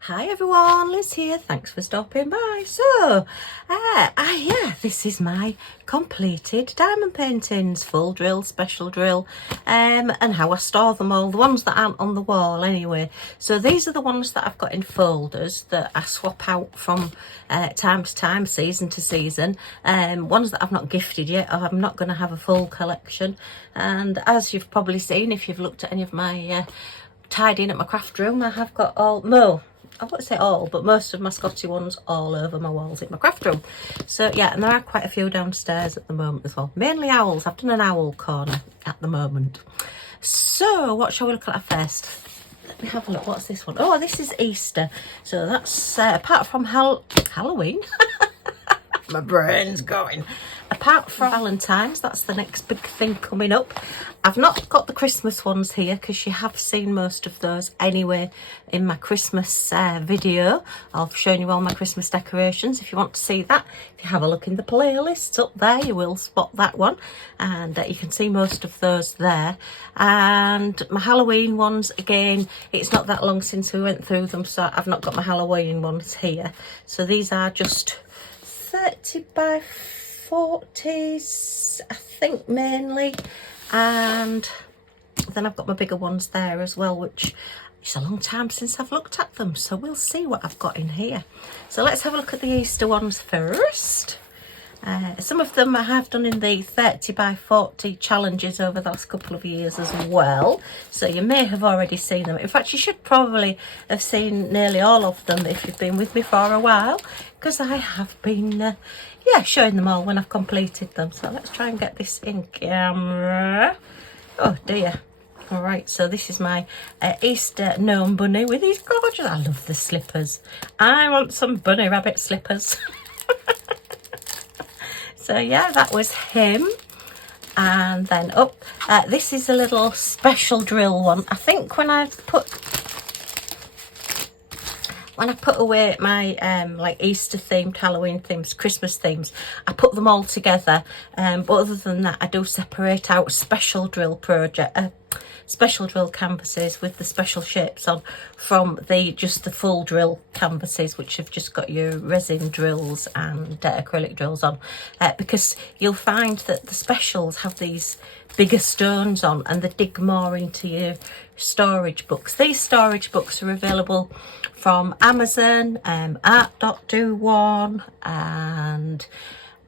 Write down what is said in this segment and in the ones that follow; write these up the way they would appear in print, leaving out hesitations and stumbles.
Hi everyone, Liz here. Thanks for stopping by. So, this is my completed diamond paintings, full drill, special drill, and how I store them all, the ones that aren't on the wall anyway. So these are the ones that I've got in folders that I swap out from time to time, season to season. Ones that I've not gifted yet, I'm not going to have a full collection. And as you've probably seen, if you've looked at any of my tidying at my craft room, I have got I won't say all, but most of my Scotty ones all over my walls in my craft room. So yeah, and there are quite a few downstairs at the moment as well. Mainly owls. I've done an owl corner at the moment. So what shall we look at first? Let me have a look. What's this one? Oh, this is Easter. So that's apart from Halloween. My brain's going. Apart from Valentine's, that's the next big thing coming up. I've not got the Christmas ones here because you have seen most of those anyway in my Christmas video. I've shown you all my Christmas decorations. If you want to see that, if you have a look in the playlists up there, you will spot that one. And you can see most of those there. And my Halloween ones, again, it's not that long since we went through them, so I've not got my Halloween ones here. So these are just 30 by 40s, I think, mainly. And then I've got my bigger ones there as well, which it's a long time since I've looked at them, so we'll see what I've got in here. So let's have a look at the Easter ones first. Some of them I have done in the 30 by 40 challenges over the last couple of years as well, so you may have already seen them. In fact, you should probably have seen nearly all of them if you've been with me for a while, because I have been showing them all when I've completed them. So let's try and get this in camera. Oh dear. All right, so this is my Easter gnome bunny with these gorgeous, I love the slippers. I want some bunny rabbit slippers. So yeah, that was him. And then this is a little special drill one. I think when I put away my like Easter themed, Halloween themes, Christmas themes, I put them all together. But other than that, I do separate out special drill special drill canvases with the special shapes on from just the full drill canvases, which have just got your resin drills and acrylic drills on, because you'll find that the specials have these bigger stones on and they dig more into your storage books. These storage books are available from Amazon, Art.do1, and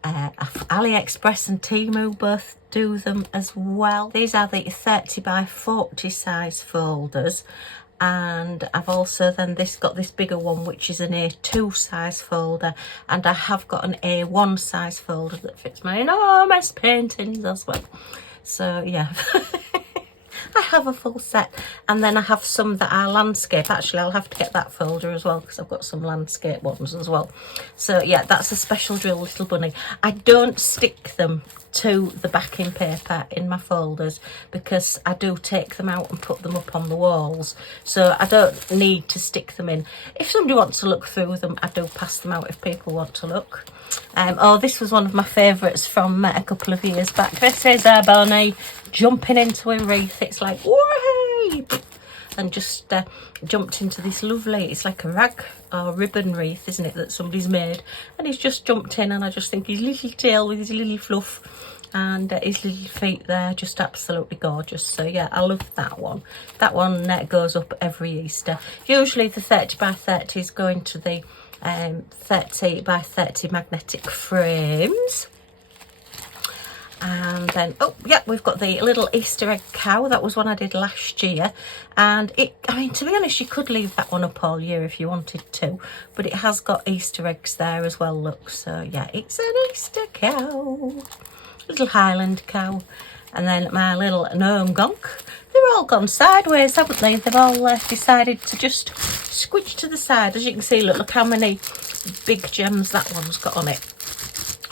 AliExpress and Temu both do them as well. These are the 30 by 40 size folders, and I've also then got this bigger one, which is an A2 size folder, and I have got an A1 size folder that fits my enormous paintings as well. So yeah. I have a full set, and then I have some that are landscape. Actually, I'll have to get that folder as well because I've got some landscape ones as well. So yeah, that's a special drill little bunny. I don't stick them to the backing paper in my folders because I do take them out and put them up on the walls, so I don't need to stick them in. If somebody wants to look through them, I do pass them out if people want to look. This was one of my favourites from a couple of years back. This is a bunny jumping into a wreath. It's like, whee! And just jumped into this lovely, it's like a rag or ribbon wreath, isn't it, that somebody's made. And he's just jumped in, and I just think his little tail with his little fluff and his little feet there, just absolutely gorgeous. So yeah, I love that one. That one goes up every Easter. Usually the 30 by 30 is going to the 30 by 30 magnetic frames. And then we've got the little Easter egg cow. That was one I did last year, and I mean, to be honest, you could leave that one up all year if you wanted to, but it has got Easter eggs there as well, look. So yeah, it's an Easter cow, little Highland cow. And then my little gnome gonk. They're all gone sideways, haven't they? They've all decided to just squidge to the side. As you can see, look how many big gems that one's got on it.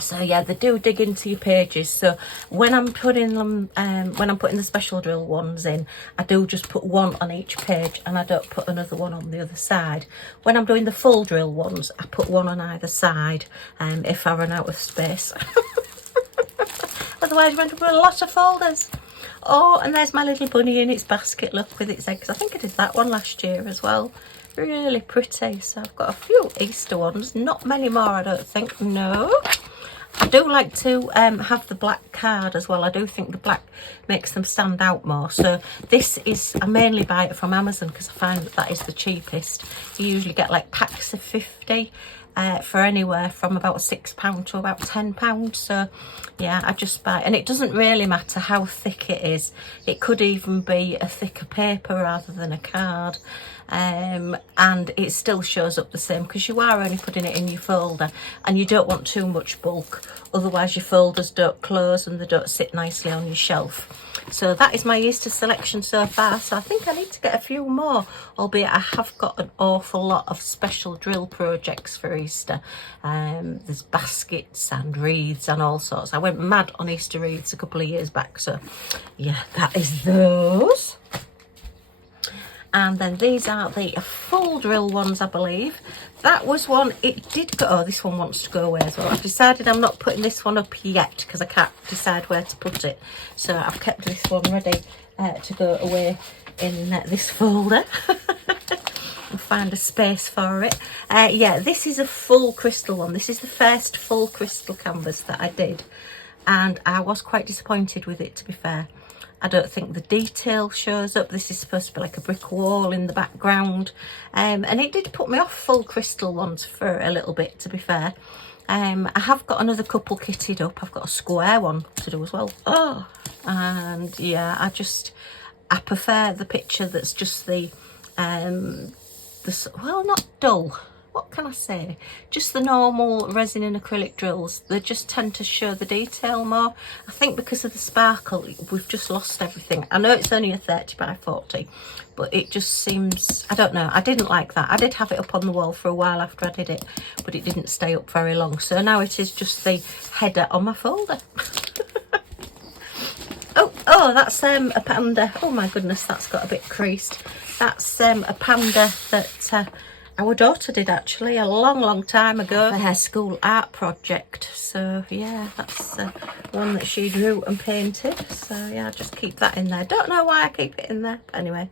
So yeah, they do dig into your pages. So when I'm putting them, when I'm putting the special drill ones in, I do just put one on each page, and I don't put another one on the other side. When I'm doing the full drill ones, I put one on either side, if I run out of space. Otherwise, you end up with a lot of folders. Oh, and there's my little bunny in its basket, look, with its eggs. I think I did that one last year as well. really pretty. So I've got a few Easter ones, not many more I don't think, no. I do like to have the black card as well. I do think the black makes them stand out more. So this is, I mainly buy it from Amazon because I find that that is the cheapest. You usually get like packs of 50 for anywhere from about £6 to about £10. So yeah, I just buy it. And it doesn't really matter how thick it is. It could even be a thicker paper rather than a card. And it still shows up the same because you are only putting it in your folder and you don't want too much bulk, otherwise your folders don't close and they don't sit nicely on your shelf. So that is my Easter selection so far. So I think I need to get a few more, albeit I have got an awful lot of special drill projects for Easter. There's baskets and wreaths and all sorts. I went mad on Easter wreaths a couple of years back, so yeah, that is those. And then these are the full drill ones, I believe. That was one, it did go, oh, this one wants to go away as well. I've decided I'm not putting this one up yet because I can't decide where to put it. So I've kept this one ready to go away in this folder. And find a space for it. Yeah, this is a full crystal one. This is the first full crystal canvas that I did. And I was quite disappointed with it, to be fair. I don't think the detail shows up. This is supposed to be like a brick wall in the background. And it did put me off full crystal ones for a little bit, to be fair. I have got another couple kitted up. I've got a square one to do as well. Oh, and yeah, I prefer the picture that's just the well, not dull. What can I say? Just the normal resin and acrylic drills. They just tend to show the detail more. I think because of the sparkle, we've just lost everything. I know it's only a 30 by 40, but it just seems, I don't know. I didn't like that. I did have it up on the wall for a while after I did it, but it didn't stay up very long. So now it is just the header on my folder. Oh, that's a panda. Oh my goodness, that's got a bit creased. That's a panda that our daughter did actually a long time ago for her school art project. So yeah, that's one that she drew and painted. So yeah, I'll just keep that in there. Don't know why I keep it in there, but anyway.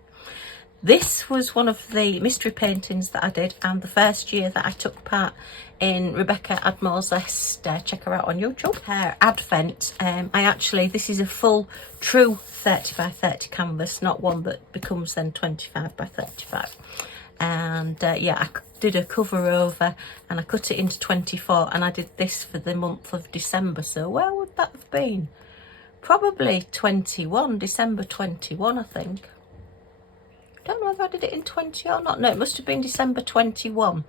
This was one of the mystery paintings that I did, and the first year that I took part in Rebecca Admore's Zest. Check her out on YouTube. Her Advent, this is a full true 30 by 30 canvas, not one that becomes then 25 by 35. And yeah, I did a cover over and I cut it into 24, and I did this for the month of December. So where would that have been? Probably 21, December 21, I think. Don't know if I did it in 20 or not. No, it must have been December 21.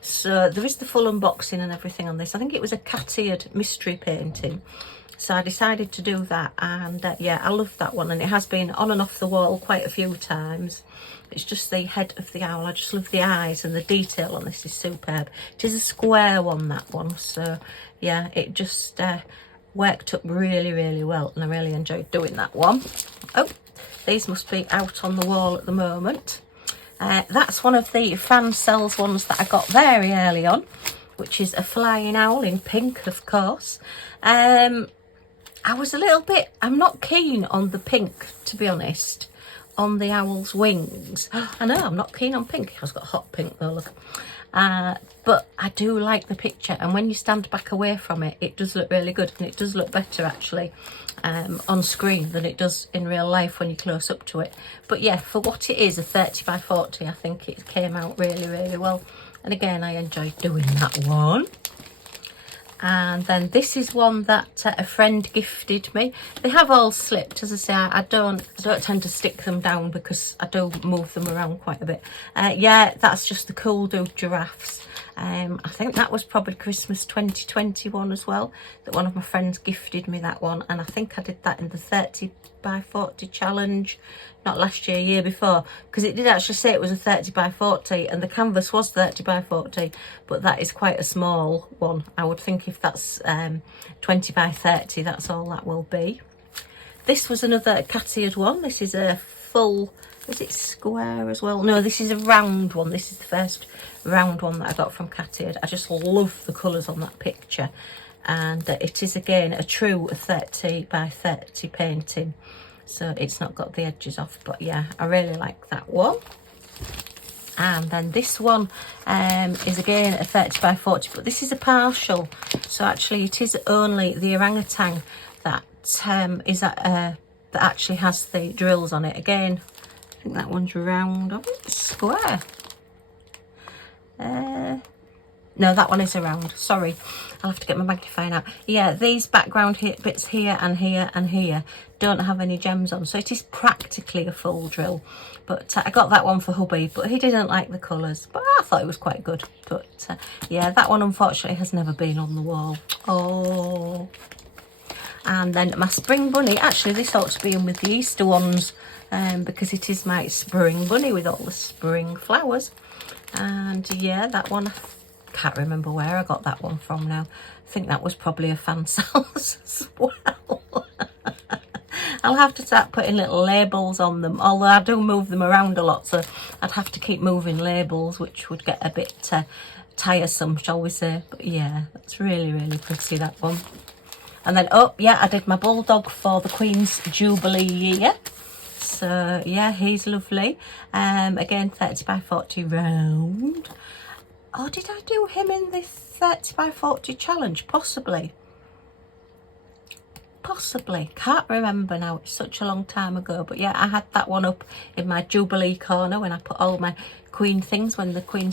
So there is the full unboxing and everything on this. I think it was a cat-eared mystery painting. So I decided to do that, and yeah, I love that one, and it has been on and off the wall quite a few times. It's just the head of the owl. I just love the eyes, and the detail on this is superb. It is a square one, that one. So yeah, it just worked up really well, and I really enjoyed doing that one. Oh, these must be out on the wall at the moment. That's one of the fan cells ones that I got very early on, which is a flying owl in pink, of course. I was a little bit, I'm not keen on the pink, to be honest, on the owl's wings. I know, I'm not keen on pink. It has got hot pink though, look. But I do like the picture, and when you stand back away from it, it does look really good, and it does look better actually on screen than it does in real life when you're close up to it. But yeah, for what it is, a 30 by 40, I think it came out really well. And again, I enjoyed doing that one. And then this is one that a friend gifted me. They have all slipped, as I say. I don't tend to stick them down because I do move them around quite a bit. Yeah, that's just the Cool Dude giraffes. I think that was probably Christmas 2021 as well, that one of my friends gifted me that one, and I think I did that in the 30 by 40 challenge, not last year, year before, because it did actually say it was a 30 by 40 and the canvas was 30 by 40, but that is quite a small one. I would think if that's 20 by 30, that's all that will be. This was another cat-eared one. This is a full, is it square as well? No, this is a round one. This is the first round one that I got from Cat-eared. I just love the colours on that picture, and it is again a true 30 by 30 painting, so it's not got the edges off, but yeah, I really like that one. And then this one is again a 30 by 40, but this is a partial. So actually it is only the orangutan that that actually has the drills on it. Again, I think that one's round. Oh, it's square. No, that one is around. Sorry, I'll have to get my magnifying out. Yeah, these background bits here and here and here don't have any gems on, so it is practically a full drill. But I got that one for hubby, but he didn't like the colours, but I thought it was quite good. But yeah, that one unfortunately has never been on the wall. Oh. And then my spring bunny, actually this ought to be in with the Easter ones, because it is my spring bunny with all the spring flowers. And yeah, that one, I can't remember where I got that one from now. I think that was probably a fan sales as well. I'll have to start putting little labels on them, although I do move them around a lot, so I'd have to keep moving labels, which would get a bit tiresome, shall we say. But yeah, that's really, really pretty, that one. And then, oh yeah, I did my bulldog for the Queen's Jubilee year. So yeah, he's lovely. Again, 30 by 40 round. Oh, did I do him in this 30 by 40 challenge? Possibly. Possibly. Can't remember now. It's such a long time ago. But yeah, I had that one up in my Jubilee corner when I put all my Queen things when the Queen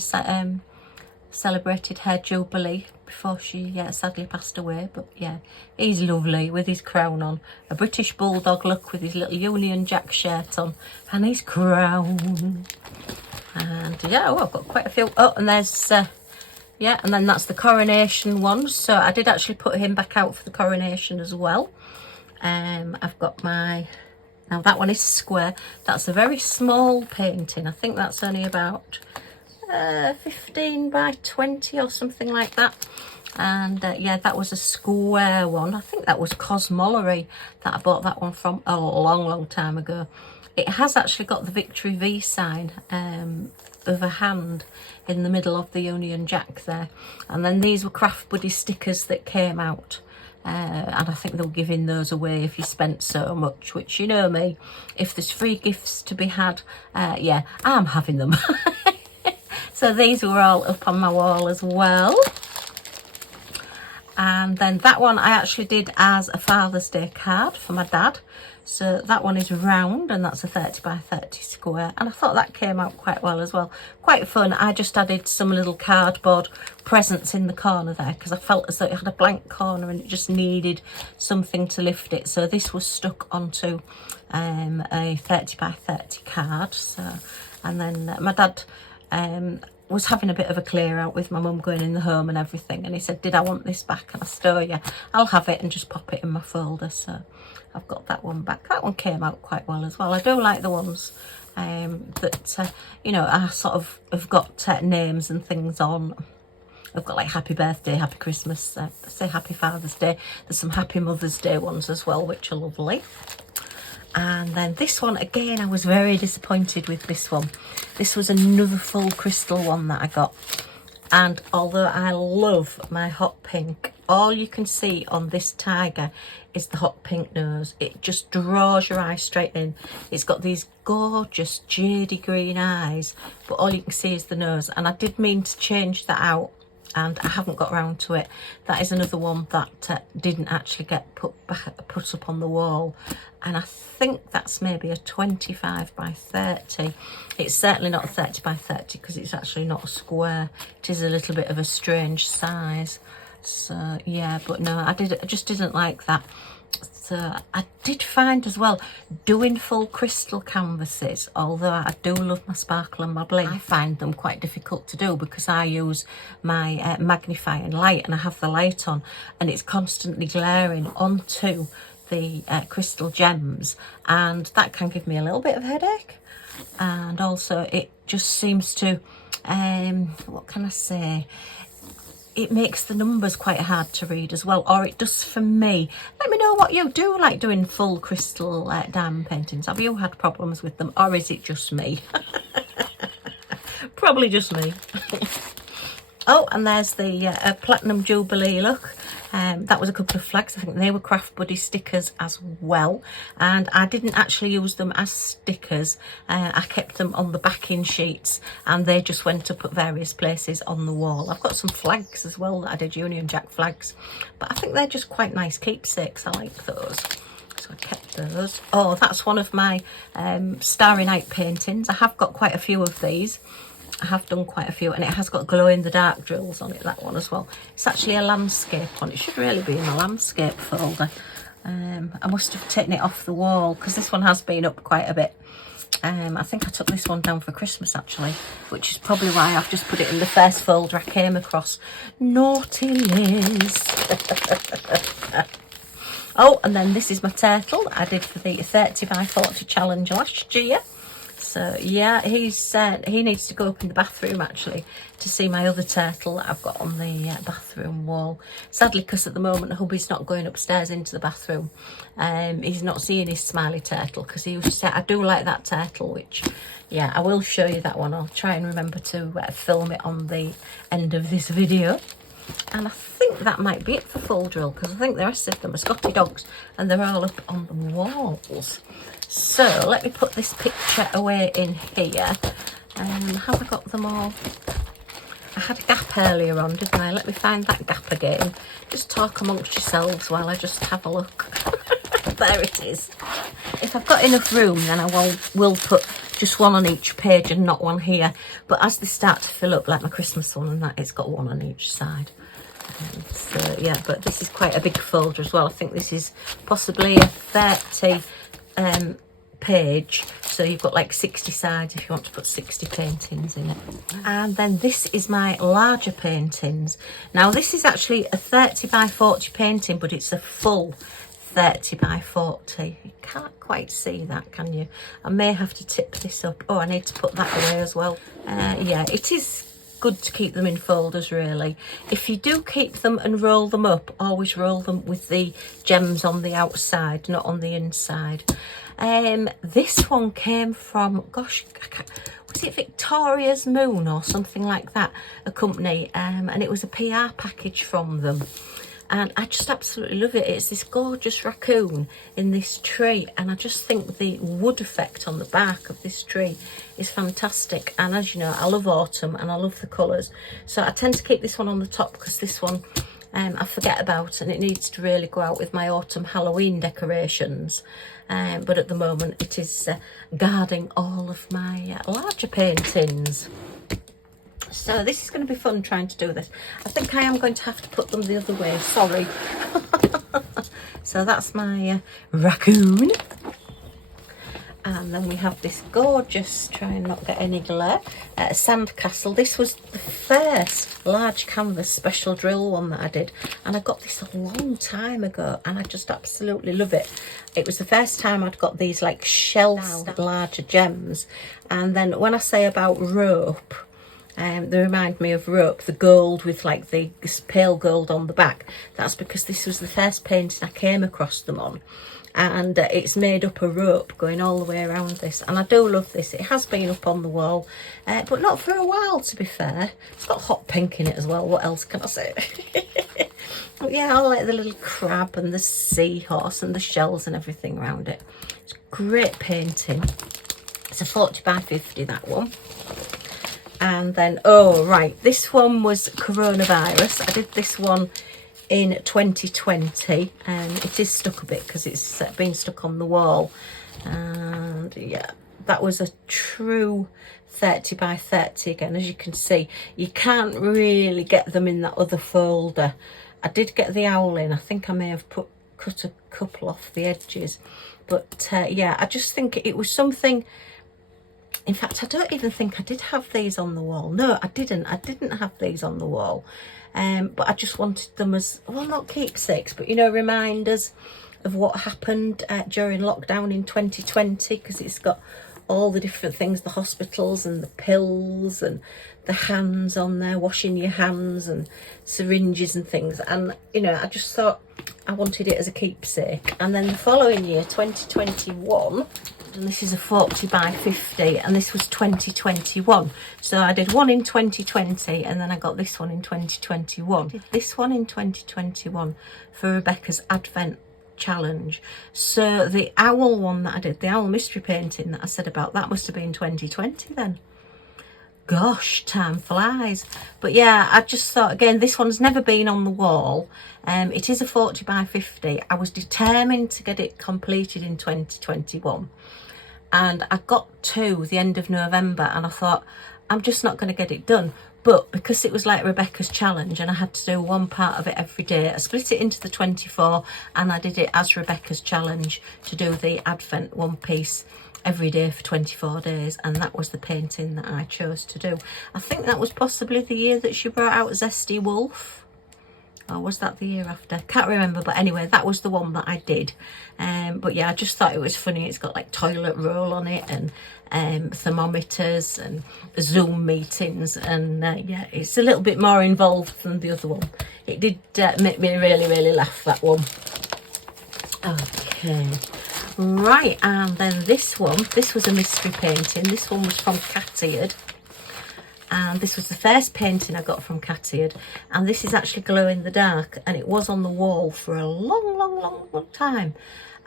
celebrated her Jubilee before she sadly passed away. But yeah, he's lovely with his crown on. A British Bulldog look with his little Union Jack shirt on and his crown. And yeah, oh, I've got quite a few. Oh, and there's yeah, and then that's the coronation one. So I did actually put him back out for the coronation as well. I've got my, now that one is square. That's a very small painting. I think that's only about 15 by 20 or something like that. And yeah, that was a square one. I think that was Cosmollery that I bought that one from a long time ago. It has actually got the Victory V sign of a hand in the middle of the Union Jack there. And then these were Craft Buddy stickers that came out. And I think they were giving those away if you spent so much, which, you know me, if there's free gifts to be had, yeah, I'm having them. So these were all up on my wall as well. And then that one I actually did as a Father's Day card for my dad. So that one is round and that's a 30 by 30 square. And I thought that came out quite well as well. Quite fun. I just added some little cardboard presents in the corner there because I felt as though it had a blank corner and it just needed something to lift it. So this was stuck onto a 30 by 30 card. So, and then my dad was having a bit of a clear out with my mum going in the home and everything, and he said, did I want this back? And I said, oh yeah, I'll have it and just pop it in my folder. So I've got that one back. That one came out quite well as well. I do like the ones that you know, I sort of have got names and things on. I've got like happy birthday, happy Christmas, say happy Father's Day. There's some happy Mother's Day ones as well, which are lovely. And then this one, again, I was very disappointed with this one. This was another full crystal one that I got. And although I love my hot pink, all you can see on this tiger is the hot pink nose. It just draws your eye straight in. It's got these gorgeous jadey green eyes, but all you can see is the nose. And I did mean to change that out, and I haven't got around to it. That is another one that didn't actually get put up on the wall. And I think that's maybe a 25 by 30. It's certainly not a 30 by 30 because it's actually not a square. It is a little bit of a strange size. So yeah, but no, I just didn't like that. So I did find as well, doing full crystal canvases, although I do love my sparkle and my bling, I find them quite difficult to do because I use my magnifying light and I have the light on and it's constantly glaring onto the crystal gems, and that can give me a little bit of headache. And also it just seems to, what can I say? It makes the numbers quite hard to read as well, or it does for me. Let me know what you do like doing full crystal diamond paintings. Have you had problems with them, or is it just me? Probably just me. Oh, and there's the Platinum Jubilee look. That was a couple of flags. I think they were Craft Buddy stickers as well, and I didn't actually use them as stickers. I kept them on the backing sheets, and they just went up at various places on the wall. I've got some flags as well that I did, Union Jack flags, but I think they're just quite nice keepsakes. I like those, so I kept those. Oh, that's one of my Starry Night paintings. I have got quite a few of these. I have done quite a few, and it has got glow-in-the-dark drills on it, that one as well. It's actually a landscape one. It should really be in the landscape folder. I must have taken it off the wall because this one has been up quite a bit. I think I took this one down for Christmas actually, which is probably why I've just put it in the first folder I came across. Naughty Liz. Oh, and then this is my turtle that I did for the 30 by 40 challenge last year. So yeah, he needs to go up in the bathroom actually to see my other turtle that I've got on the bathroom wall. Sadly, because at the moment hubby's not going upstairs into the bathroom, he's not seeing his smiley turtle, because he used to say, I do like that turtle, which yeah, I will show you that one. I'll try and remember to film it on the end of this video. And I think that might be it for full drill, because I think the rest of them are Scotty dogs and they're all up on the walls. So let me put this picture away in here. Have I got them all? I had a gap earlier on, didn't I? Let me find that gap again. Just talk amongst yourselves while I just have a look. There it is. If I've got enough room, then I will put just one on each page and not one here. But as they start to fill up, like my Christmas one and that, it's got one on each side. So yeah, but this is quite a big folder as well. I think this is possibly a 30 page, so you've got like 60 sides if you want to put 60 paintings in it. And then this is my larger paintings. Now this is actually a 30 by 40 painting, but it's a full 30 by 40. You can't quite see that, can you? I may have to tip this up. Oh, I need to put that away as well. Yeah, it is good to keep them in folders really. If you do keep them and roll them up, always roll them with the gems on the outside, not on the inside. This one came from, gosh, was it Victoria's Moon or something like that, a company, and it was a PR package from them. And I just absolutely love it. It's this gorgeous raccoon in this tree, and I just think the wood effect on the bark of this tree is fantastic. And as you know, I love autumn and I love the colours, so I tend to keep this one on the top, because this one I forget about, and it needs to really go out with my autumn Halloween decorations. But at the moment it is guarding all of my larger paintings. So this is going to be fun trying to do this. I think I am going to have to put them the other way, sorry. So that's my raccoon. And then we have this gorgeous, try and not get any glare, sandcastle. This was the first large canvas special drill one that I did, and I got this a long time ago, and I just absolutely love it. It was the first time I'd got these like shell-style larger gems. And then when I say about rope, they remind me of rope, the gold with like the pale gold on the back. That's because this was the first painting I came across them on, and it's made up of rope going all the way around this, and I do love this. It has been up on the wall, but not for a while, to be fair. It's got hot pink in it as well, what else can I say? But yeah, I like the little crab and the seahorse and the shells and everything around it. It's a great painting. It's a 40 by 50, that one. And then, oh right, this one was coronavirus. I did this one in 2020, and it is stuck a bit because it's been stuck on the wall. And yeah, that was a true 30 by 30 again. As you can see, you can't really get them in that other folder. I did get the owl in. I think I may have cut a couple off the edges, but yeah, I just think it was something. In fact, I don't even think I did have these on the wall. No, I didn't have these on the wall. But I just wanted them as, well, not keepsakes, but, you know, reminders of what happened during lockdown in 2020, because it's got all the different things, the hospitals and the pills and the hands on there, washing your hands and syringes and things. And, you know, I just thought I wanted it as a keepsake. And then the following year, 2021, And this is a 40 by 50, and this was 2021. So I did one in 2020, and then I got this one in 2021. I did this one in 2021 for Rebecca's Advent challenge. So the owl one that I did, the owl mystery painting that I said about, that must have been 2020 then. Gosh, time flies. But yeah, I just thought, again, this one's never been on the wall. It is a 40 by 50. I was determined to get it completed in 2021. And I got to the end of November and I thought, I'm just not going to get it done. But because it was like Rebecca's challenge and I had to do one part of it every day, I split it into the 24 and I did it as Rebecca's challenge to do the Advent one piece every day for 24 days. And that was the painting that I chose to do. I think that was possibly the year that she brought out Zesty Wolf. Or was that the year after? Can't remember, but anyway, that was the one that I did. But yeah, I just thought it was funny. It's got like toilet roll on it and thermometers and Zoom meetings, and yeah, it's a little bit more involved than the other one. It did make me really laugh, that one. Okay, right, and then this one, this was a mystery painting. This one was from Catiered. And this was the first painting I got from Catiered, and this is actually glow in the dark, and it was on the wall for a long time,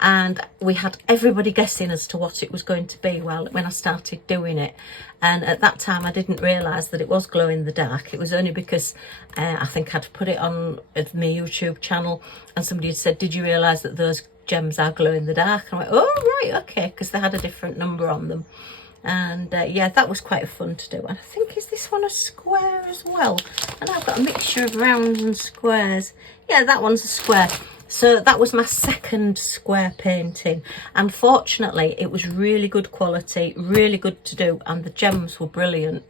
and we had everybody guessing as to what it was going to be when I started doing it. And at that time I didn't realise that it was glow in the dark. It was only because I think I'd put it on my YouTube channel and somebody had said, did you realise that those gems are glow in the dark? And I went, oh right, okay, because they had a different number on them. And yeah, that was quite fun to do. And I think, is this one a square as well? And I've got a mixture of rounds and squares. Yeah, that one's a square. So that was my second square painting. Unfortunately, it was really good quality, really good to do, and the gems were brilliant.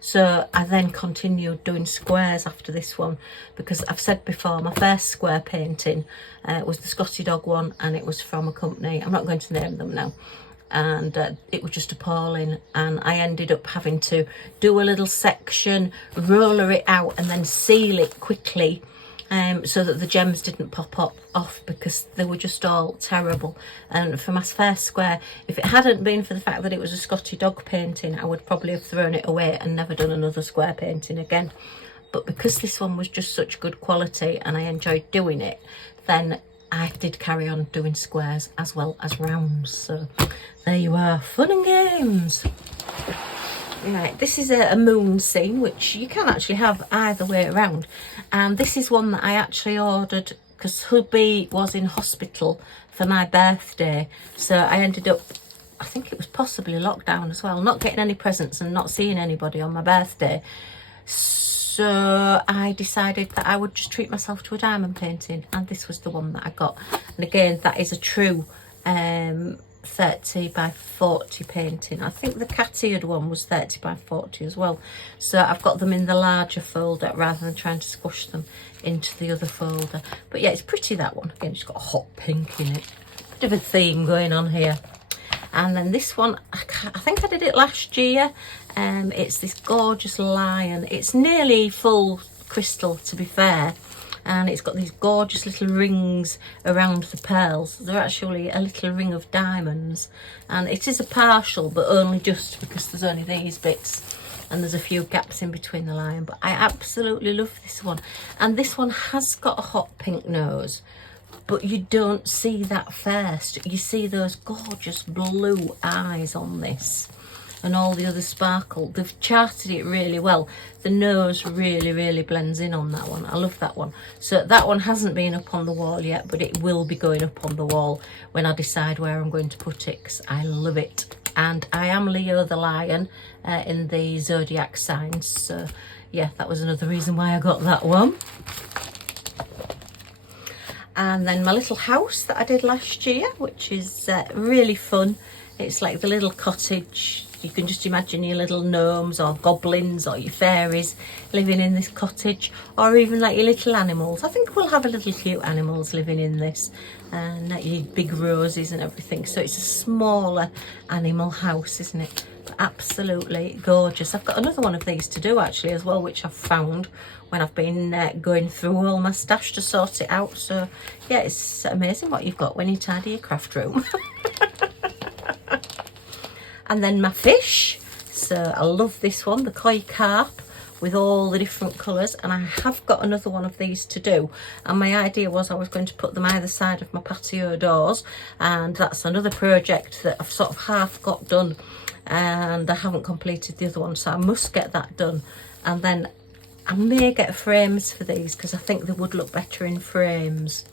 So I then continued doing squares after this one, because I've said before, my first square painting was the Scotty dog one, and it was from a company. I'm not going to name them now. And it was just appalling, and I ended up having to do a little section, roller it out and then seal it quickly, so that the gems didn't pop off, because they were just all terrible. And for my first square, if it hadn't been for the fact that it was a Scotty dog painting, I would probably have thrown it away and never done another square painting again. But because this one was just such good quality and I enjoyed doing it, then I did carry on doing squares as well as rounds. So there you are, fun and games. Right, this is a moon scene, which you can actually have either way around. And this is one that I actually ordered because hubby was in hospital for my birthday. So I ended up, I think it was possibly lockdown as well, not getting any presents and not seeing anybody on my birthday. So I decided that I would just treat myself to a diamond painting, and this was the one that I got. And again, that is a true 30 by 40 painting. I think the Catiered one was 30 by 40 as well. So I've got them in the larger folder rather than trying to squish them into the other folder. But yeah, it's pretty, that one. Again, it's got a hot pink in it. Bit of a theme going on here. And then this one, I think I did it last year. It's this gorgeous lion. It's nearly full crystal, to be fair. And it's got these gorgeous little rings around the pearls. They're actually a little ring of diamonds. And it is a partial, but only just because there's only these bits. And there's a few gaps in between the lion. But I absolutely love this one. And this one has got a hot pink nose. But you don't see that first. You see those gorgeous blue eyes on this and all the other sparkle. They've charted it really well. The nose really blends in on that one. I love that one. So that one hasn't been up on the wall yet, but it will be going up on the wall when I decide where I'm going to put it, because I love it. And I am Leo the lion in the zodiac signs. So yeah, that was another reason why I got that one. And then my little house that I did last year, which is really fun. It's like the little cottage. You can just imagine your little gnomes or goblins or your fairies living in this cottage, or even like your little animals. I think we'll have a little cute animals living in this, and your big roses and everything. So it's a smaller animal house, isn't it? But absolutely gorgeous. I've got another one of these to do actually as well, which I've found when I've been going through all my stash to sort it out. So yeah, it's amazing what you've got when you tidy your craft room. And then my fish. So I love this one, the koi carp, with all the different colours, and I have got another one of these to do, and my idea was I was going to put them either side of my patio doors, and that's another project that I've sort of half got done, and I haven't completed the other one, so I must get that done. And then I may get frames for these because I think they would look better in frames.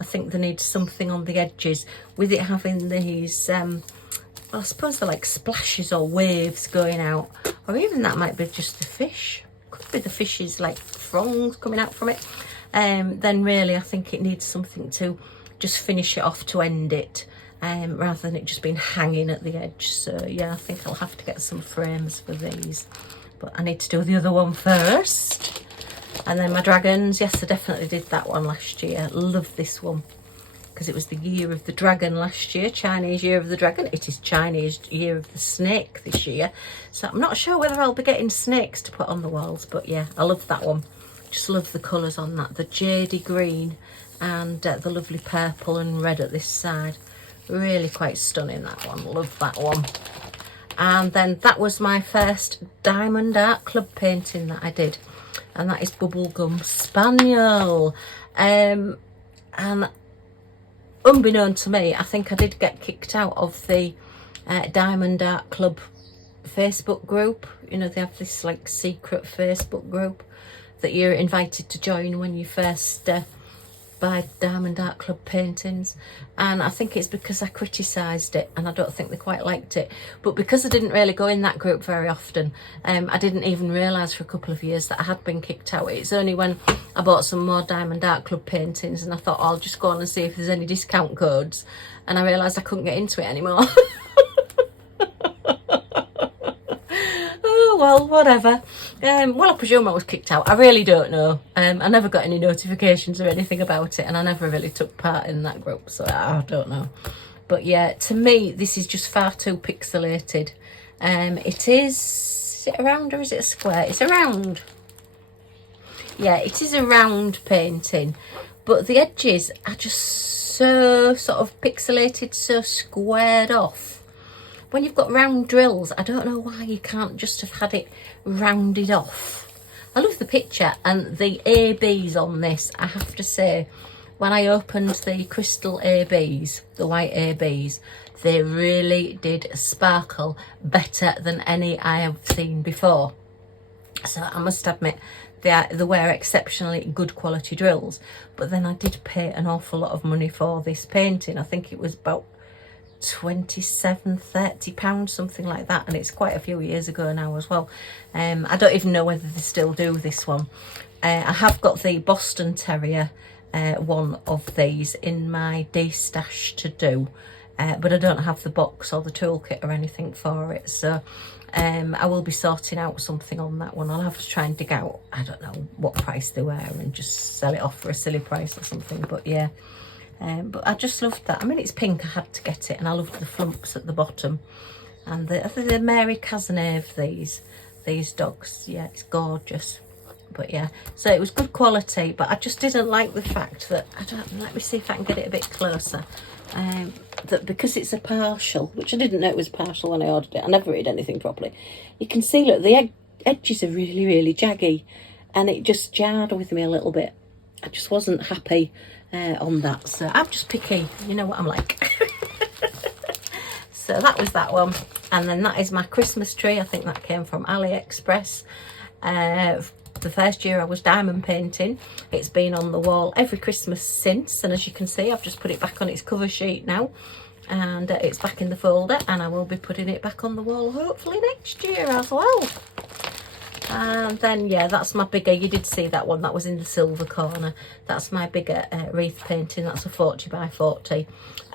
I think they need something on the edges with it having these I suppose they're like splashes or waves going out, or even that might be just the fish. Could be the fish's like fronds coming out from it. Then really I think it needs something to just finish it off to end it, rather than it just being hanging at the edge. So yeah, I think I'll have to get some frames for these, but I need to do the other one first. And then my dragons, yes, I definitely did that one last year. Love this one because it was the year of the dragon last year, Chinese year of the dragon. It is Chinese year of the snake this year, so I'm not sure whether I'll be getting snakes to put on the walls, but yeah, I love that one. Just love the colours on that, the jadey green and the lovely purple and red at this side. Really quite stunning, that one. Love that one. And then that was my first diamond art club painting that I did, and that is Bubblegum Spaniel. And unbeknown to me, I think I did get kicked out of the Diamond Art Club Facebook group. You know, they have this like secret Facebook group that you're invited to join when you first buy Diamond Art Club paintings, and I think it's because I criticised it and I don't think they quite liked it. But because I didn't really go in that group very often, I didn't even realise for a couple of years that I had been kicked out. It's only when I bought some more Diamond Art Club paintings and I thought, oh, I'll just go on and see if there's any discount codes, and I realised I couldn't get into it anymore. Oh well, whatever. Well, I presume I was kicked out. I really don't know. I never got any notifications or anything about it, and I never really took part in that group, so I don't know. But yeah, to me, this is just far too pixelated. It is it a round or is it a square? It's a round. Yeah, it is a round painting, but the edges are just so sort of pixelated, so squared off. When you've got round drills, I don't know why you can't just have had it rounded off. I love the picture, and the ABs on this, I have to say, when I opened the crystal ABs, the white ABs, they really did sparkle better than any I have seen before. So I must admit, they were exceptionally good quality drills, but then I did pay an awful lot of money for this painting. I think it was about £27-30, something like that, and it's quite a few years ago now as well. I don't even know whether they still do this one. I have got the Boston Terrier one of these in my de-stash to do, but I don't have the box or the toolkit or anything for it, so I will be sorting out something on that one. I'll have to try and dig out, I don't know what price they were, and just sell it off for a silly price or something. But yeah, but I just loved that. I mean, it's pink, I had to get it, and I loved the flumps at the bottom. And the Mary Cazenave, these dogs, yeah, it's gorgeous. But yeah, so it was good quality, but I just didn't like the fact that, let me see if I can get it a bit closer, that because it's a partial, which I didn't know it was partial when I ordered it, I never read anything properly, you can see, look, the edges are really, really jaggy, and it just jarred with me a little bit. I just wasn't happy on that, so I'm just picky, you know what I'm like. So that was that one, and then that is my Christmas tree. I think that came from AliExpress. The first year I was diamond painting, it's been on the wall every Christmas since, and as you can see, I've just put it back on its cover sheet now, and it's back in the folder, and I will be putting it back on the wall hopefully next year as well. And then yeah, that's my bigger, you did see that one, that was in the silver corner. That's my bigger wreath painting. That's a 40 by 40,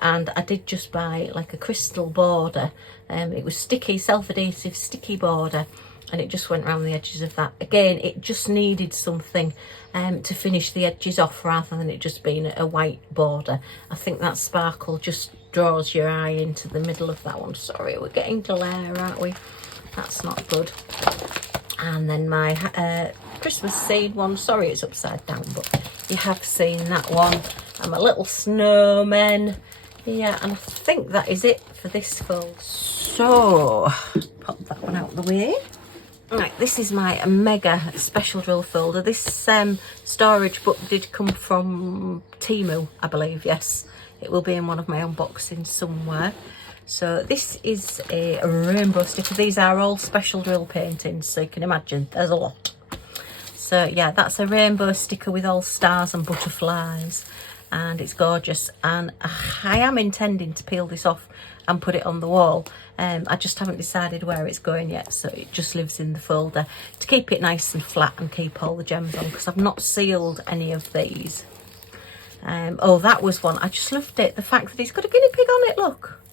and I did just buy like a crystal border. It was sticky, self-adhesive sticky border, and it just went around the edges of that. Again, it just needed something to finish the edges off rather than it just being a white border. I think that sparkle just draws your eye into the middle of that one. Sorry, we're getting glare, aren't we? That's not good. And then my Christmas scene one, sorry it's upside down, but you have seen that one. And my little snowmen. Yeah, and I think that is it for this fold. So, pop that one out of the way. Right, this is my mega special drill folder. This storage book did come from Temu, I believe, yes. It will be in one of my unboxings somewhere. So this is a rainbow sticker. These are all special drill paintings, so you can imagine there's a lot. So yeah, that's a rainbow sticker with all stars and butterflies, and it's gorgeous. And I am intending to peel this off and put it on the wall. I just haven't decided where it's going yet, so it just lives in the folder to keep it nice and flat and keep all the gems on, because I've not sealed any of these. Oh, that was one. I just loved it. The fact that it's got a guinea pig on it, look.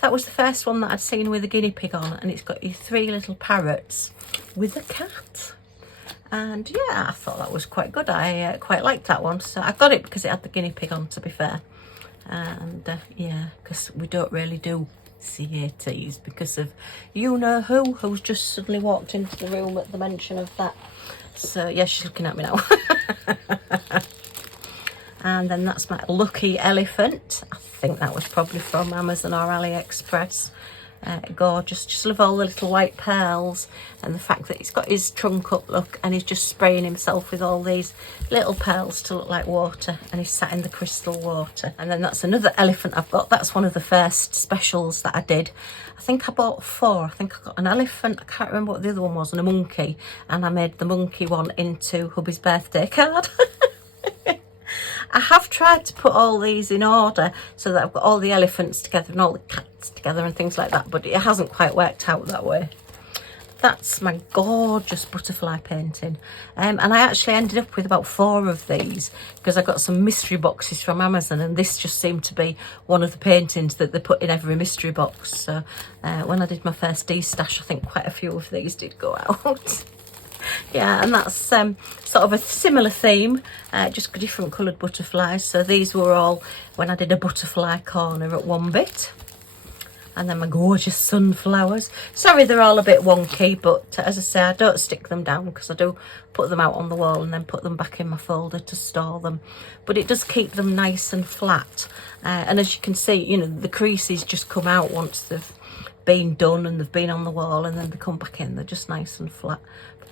That was the first one that I'd seen with a guinea pig on, and it's got your 3 little parrots with a cat. And yeah, I thought that was quite good. I quite liked that one. So I got it because it had the guinea pig on, to be fair. And yeah, because we don't really do CATs because of you-know-who, who's just suddenly walked into the room at the mention of that. So yeah, she's looking at me now. And then that's my lucky elephant. I think that was probably from Amazon or AliExpress. Gorgeous. Just love all the little white pearls and the fact that he's got his trunk up, look, and he's just spraying himself with all these little pearls to look like water, and he's sat in the crystal water. And then that's another elephant I've got. That's one of the first specials that I did. I think I bought 4. I think I got an elephant, I can't remember what the other one was, and a monkey, and I made the monkey one into hubby's birthday card. I have tried to put all these in order so that I've got all the elephants together and all the cats together and things like that, but it hasn't quite worked out that way. That's my gorgeous butterfly painting. And I actually ended up with about 4 of these because I got some mystery boxes from Amazon, and this just seemed to be one of the paintings that they put in every mystery box. So when I did my first destash, I think quite a few of these did go out. Yeah, and that's sort of a similar theme, just different coloured butterflies. So these were all when I did a butterfly corner at one bit. And then my gorgeous sunflowers. Sorry they're all a bit wonky, but as I say, I don't stick them down because I do put them out on the wall and then put them back in my folder to store them. But it does keep them nice and flat. And as you can see, you know, the creases just come out once they've been done and they've been on the wall, and then they come back in. They're just nice and flat.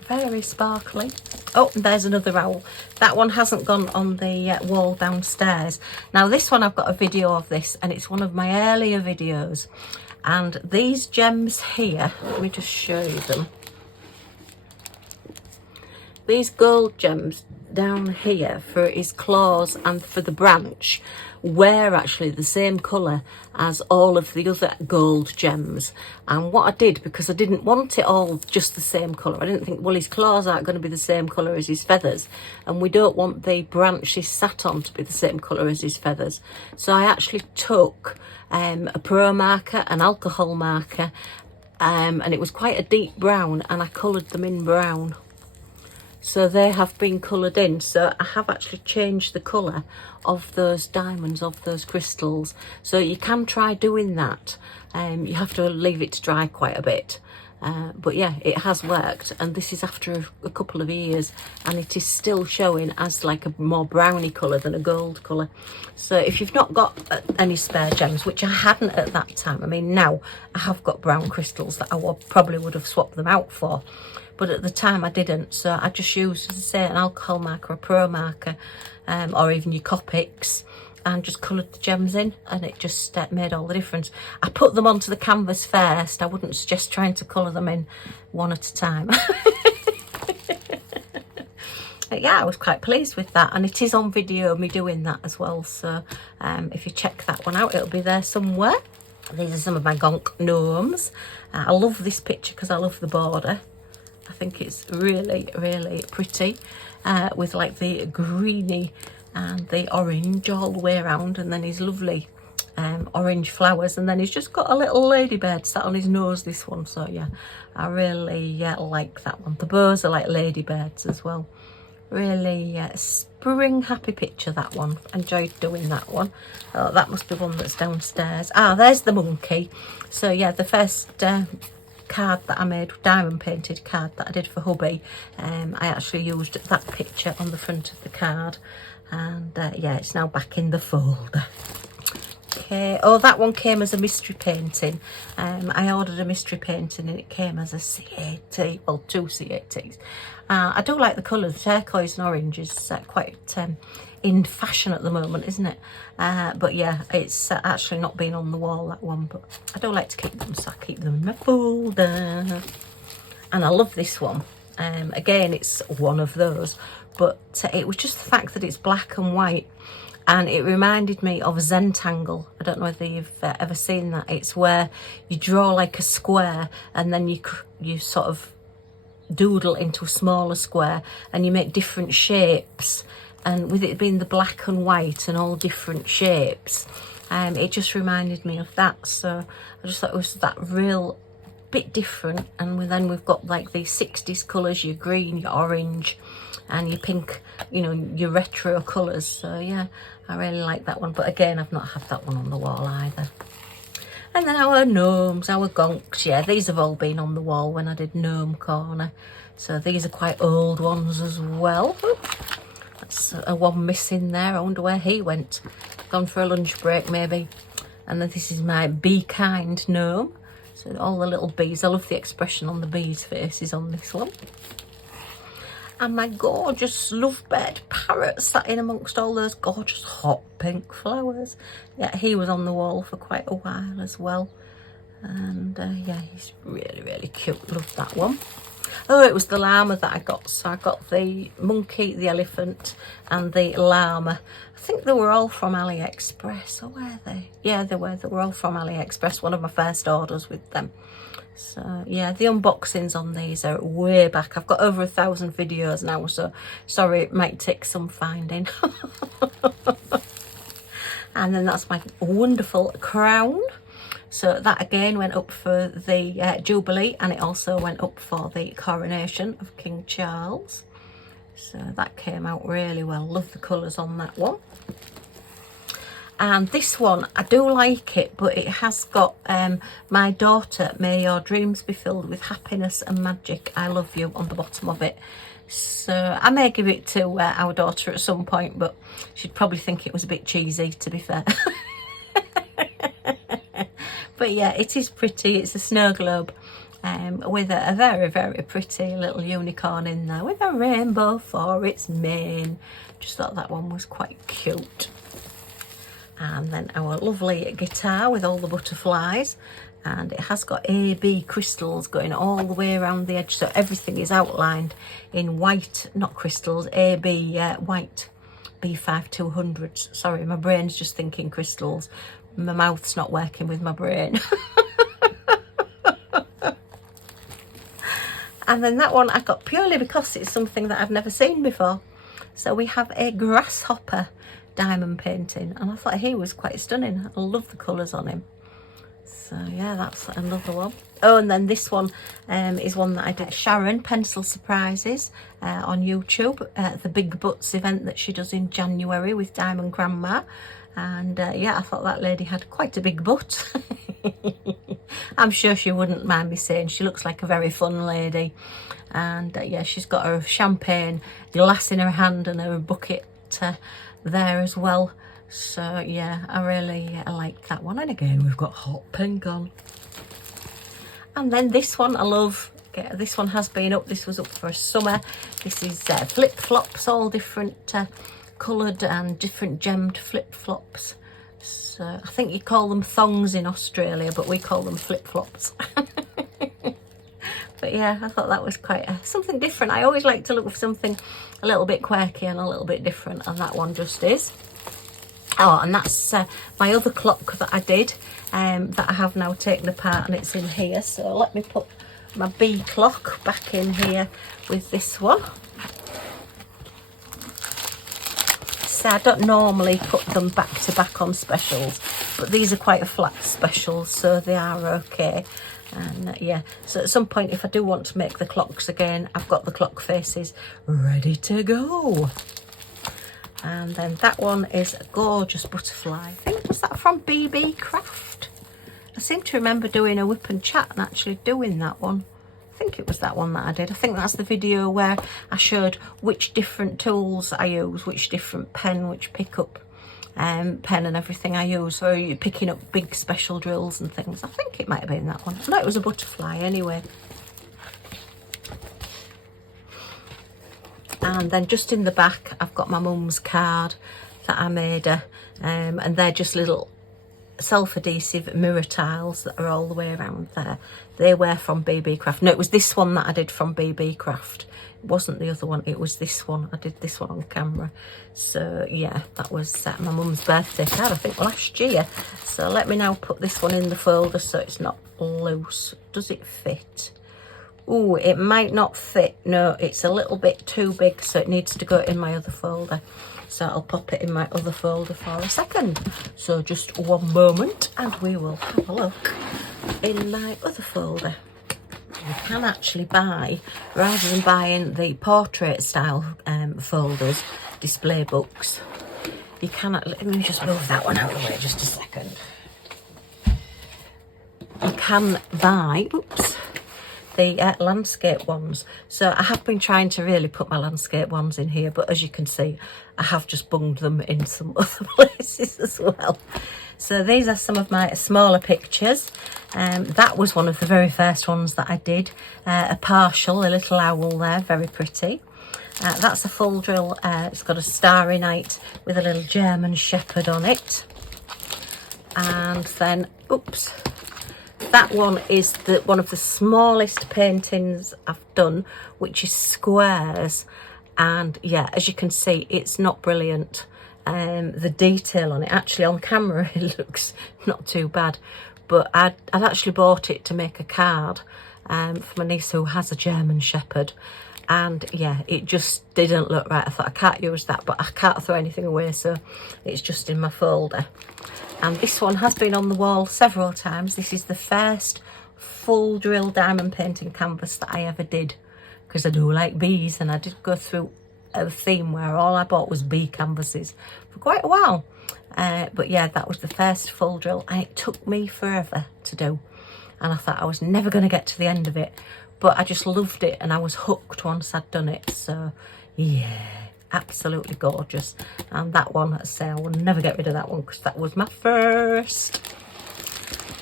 Very sparkly. Oh, there's another owl. That one hasn't gone on the wall downstairs. Now this one, I've got a video of this, and it's one of my earlier videos. And these gems here, let me just show you them. These gold gems down here for his claws and for the branch were actually the same colour as all of the other gold gems. And what I did, because I didn't want it all just the same colour, I didn't think, well, his claws aren't going to be the same colour as his feathers, and we don't want the branch he's sat on to be the same colour as his feathers. So I actually took a pro marker, an alcohol marker, and it was quite a deep brown, and I coloured them in brown. So they have been coloured in. So I have actually changed the colour of those diamonds, of those crystals. So you can try doing that. You have to leave it to dry quite a bit. But yeah, it has worked. And this is after a couple of years, and it is still showing as like a more browny colour than a gold colour. So if you've not got any spare gems, which I hadn't at that time, I mean now I have got brown crystals that I probably would have swapped them out for. But at the time I didn't, so I just used, as I say, an alcohol marker, a pro marker, or even your Copics, and just coloured the gems in, and it just made all the difference. I put them onto the canvas first. I wouldn't suggest trying to colour them in one at a time. Yeah, I was quite pleased with that, and it is on video, me doing that as well. So if you check that one out, it'll be there somewhere. These are some of my gonk gnomes. I love this picture because I love the border. I think it's really, really pretty, with like the greeny and the orange all the way around, and then his lovely orange flowers, and then he's just got a little ladybird sat on his nose, this one. So yeah, I really like that one. The bows are like ladybirds as well. Really spring happy picture, that one. Enjoyed doing that one. Oh, that must be one that's downstairs. Ah, there's the monkey. So yeah, the first card that I made, diamond painted card that I did for hubby, I actually used that picture on the front of the card, and yeah, it's now back in the folder. okay. Oh, that one came as a mystery painting. I ordered a mystery painting and it came as a C80, well, 2 C80s. I do like the colours. Turquoise and orange is quite in fashion at the moment, isn't it? But yeah, it's actually not been on the wall, that one, but I do like to keep them, so I keep them in my folder. And I love this one. Again, it's one of those, but it was just the fact that it's black and white, and it reminded me of a Zentangle. I don't know whether you've ever seen that. It's where you draw like a square and then you sort of doodle into a smaller square and you make different shapes, and with it being the black and white and all different shapes, it just reminded me of that. So I just thought it was that real bit different. And then we've got like these 60s colours, your green, your orange and your pink, you know, your retro colours. So yeah, I really like that one, but again, I've not had that one on the wall either. And then our gnomes, our gonks, yeah, these have all been on the wall when I did Gnome Corner. So these are quite old ones as well. That's a one missing there. I wonder where he went. Gone for a lunch break maybe. And then this is my Be Kind gnome. So all the little bees. I love the expression on the bees' faces on this one. And my gorgeous lovebird parrot sat in amongst all those gorgeous hot pink flowers. Yeah, he was on the wall for quite a while as well. And yeah, he's really, really cute. Love that one. Oh, it was the llama that I got. So I got the monkey, the elephant and the llama. I think they were all from AliExpress. Or were they? Yeah, they were. They were all from AliExpress. One of my first orders with them. So yeah, the unboxings on these are way back. I've got over 1,000 videos now, so sorry, it might take some finding. And then that's my wonderful crown. So that again went up for the Jubilee, and it also went up for the coronation of King Charles. So that came out really well. Love the colours on that one. And this one, I do like it, but it has got my daughter, may your dreams be filled with happiness and magic, I love you, on the bottom of it. So I may give it to our daughter at some point, but she'd probably think it was a bit cheesy, to be fair. But yeah, it is pretty. It's a snow globe with a very, very pretty little unicorn in there with a rainbow for its mane. Just thought that one was quite cute. And then our lovely guitar with all the butterflies, and it has got AB crystals going all the way around the edge, so everything is outlined in white, not crystals, AB white B5200s. Sorry, my brain's just thinking crystals. My mouth's not working with my brain. And then that one I got purely because it's something that I've never seen before. So we have a grasshopper diamond painting, and I thought he was quite stunning. I love the colours on him. So yeah, that's another one. Oh, and then this one is one that I did Sharon Pencil Surprises on YouTube, the Big Butts event that she does in January with Diamond Grandma. And yeah, I thought that lady had quite a big butt. I'm sure she wouldn't mind me saying. She looks like a very fun lady. And yeah, she's got her champagne glass in her hand and her bucket there as well. So yeah, I really like that one. And again, we've got hot pink on. And then this one I love. Okay, this one has been up. This was up for summer. This is flip-flops, all different coloured and different gemmed flip-flops. So I think you call them thongs in Australia, but we call them flip-flops. But yeah, I thought that was quite something different. I always like to look for something a little bit quirky and a little bit different, and that one just is. Oh, and that's my other clock that I did, that I have now taken apart, and it's in here. So let me put my bee clock back in here with this one. So I don't normally put them back to back on specials, but these are quite a flat special, so they are okay. And yeah, so at some point, if I do want to make the clocks again, I've got the clock faces ready to go. And then that one is a gorgeous butterfly. I think, was that from BB Craft? I seem to remember doing a whip and chat and actually doing that one. I think it was that one that I did. I think that's the video where I showed which different tools I use, which different pen, which pickup pen and everything I use for picking up big special drills and things. I think it might have been that one. No, it was a butterfly anyway. And then just in the back I've got my mum's card that I made her, and they're just little self-adhesive mirror tiles that are all the way around there. They were from BB Craft. No, it was this one that I did from BB Craft. It wasn't the other one, it was this one. I did this one on camera. So yeah, that was my mum's birthday card, I think last year. So let me now put this one in the folder so it's not loose. Does it fit? Oh, it might not fit. No, it's a little bit too big, so it needs to go in my other folder. So I'll pop it in my other folder for a second. So just one moment and we will have a look in my other folder. You can actually buy, rather than buying the portrait style folders, display books, you can, let me just move that one out of the way just a second. You can buy, oops, the landscape ones. So I have been trying to really put my landscape ones in here, but as you can see, I have just bunged them in some other places as well. So these are some of my smaller pictures. That was one of the very first ones that I did. A partial, a little owl there, very pretty. That's a full drill. It's got a starry night with a little German shepherd on it. And then, oops, that one is one of the smallest paintings I've done, which is squares. And yeah, as you can see, it's not brilliant. The detail on it, actually on camera it looks not too bad, but I'd actually bought it to make a card for my niece who has a German shepherd, and yeah, it just didn't look right. I thought I can't use that, but I can't throw anything away, so it's just in my folder. And this one has been on the wall several times. This is the first full drill diamond painting canvas that I ever did, because I do like bees, and I did go through a theme where all I bought was bee canvases for quite a while. But yeah, that was the first full drill, and it took me forever to do. And I thought I was never going to get to the end of it, but I just loved it and I was hooked once I'd done it. So yeah, absolutely gorgeous. And that one, I say, I will never get rid of that one because that was my first.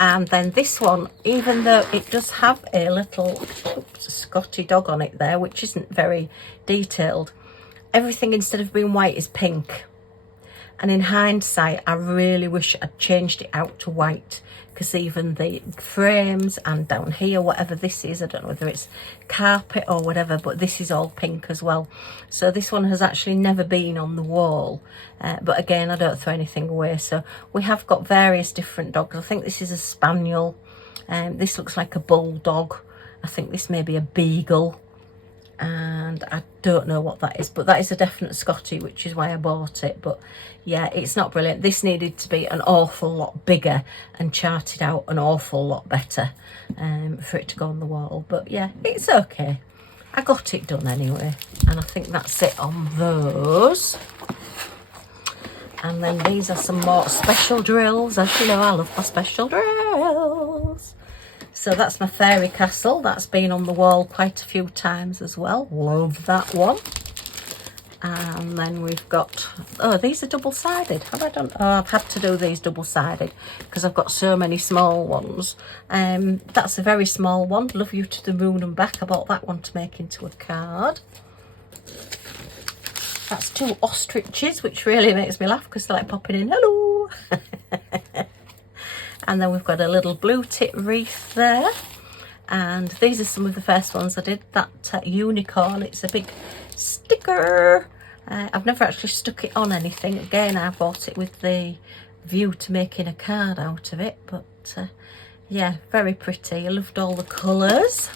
And then this one, even though it does have a little Scotty dog on it there, which isn't very detailed, everything instead of being white is pink. And in hindsight, I really wish I'd changed it out to white, because even the frames and down here, whatever this is, I don't know whether it's carpet or whatever, but this is all pink as well. So this one has actually never been on the wall. But again, I don't throw anything away. So we have got various different dogs. I think this is a spaniel. This looks like a bulldog. I think this may be a beagle. And I don't know what that is, but that is a definite Scotty, which is why I bought it. But yeah, it's not brilliant. This needed to be an awful lot bigger and charted out an awful lot better for it to go on the wall. But yeah, it's okay. I got it done anyway, and I think that's it on those. And then these are some more special drills. As you know, I love my special drills. So that's my fairy castle. That's been on the wall quite a few times as well. Love that one. And then we've got, oh, these are double-sided. Have I done? Oh, I've had to do these double-sided because I've got so many small ones. That's a very small one. Love You to the Moon and Back. I bought that one to make into a card. That's two ostriches, which really makes me laugh because they're like popping in, hello. And then we've got a little blue tip wreath there. And these are some of the first ones I did. That unicorn, it's a big sticker. I've never actually stuck it on anything. Again, I bought it with the view to making a card out of it. But yeah, very pretty. I loved all the colours.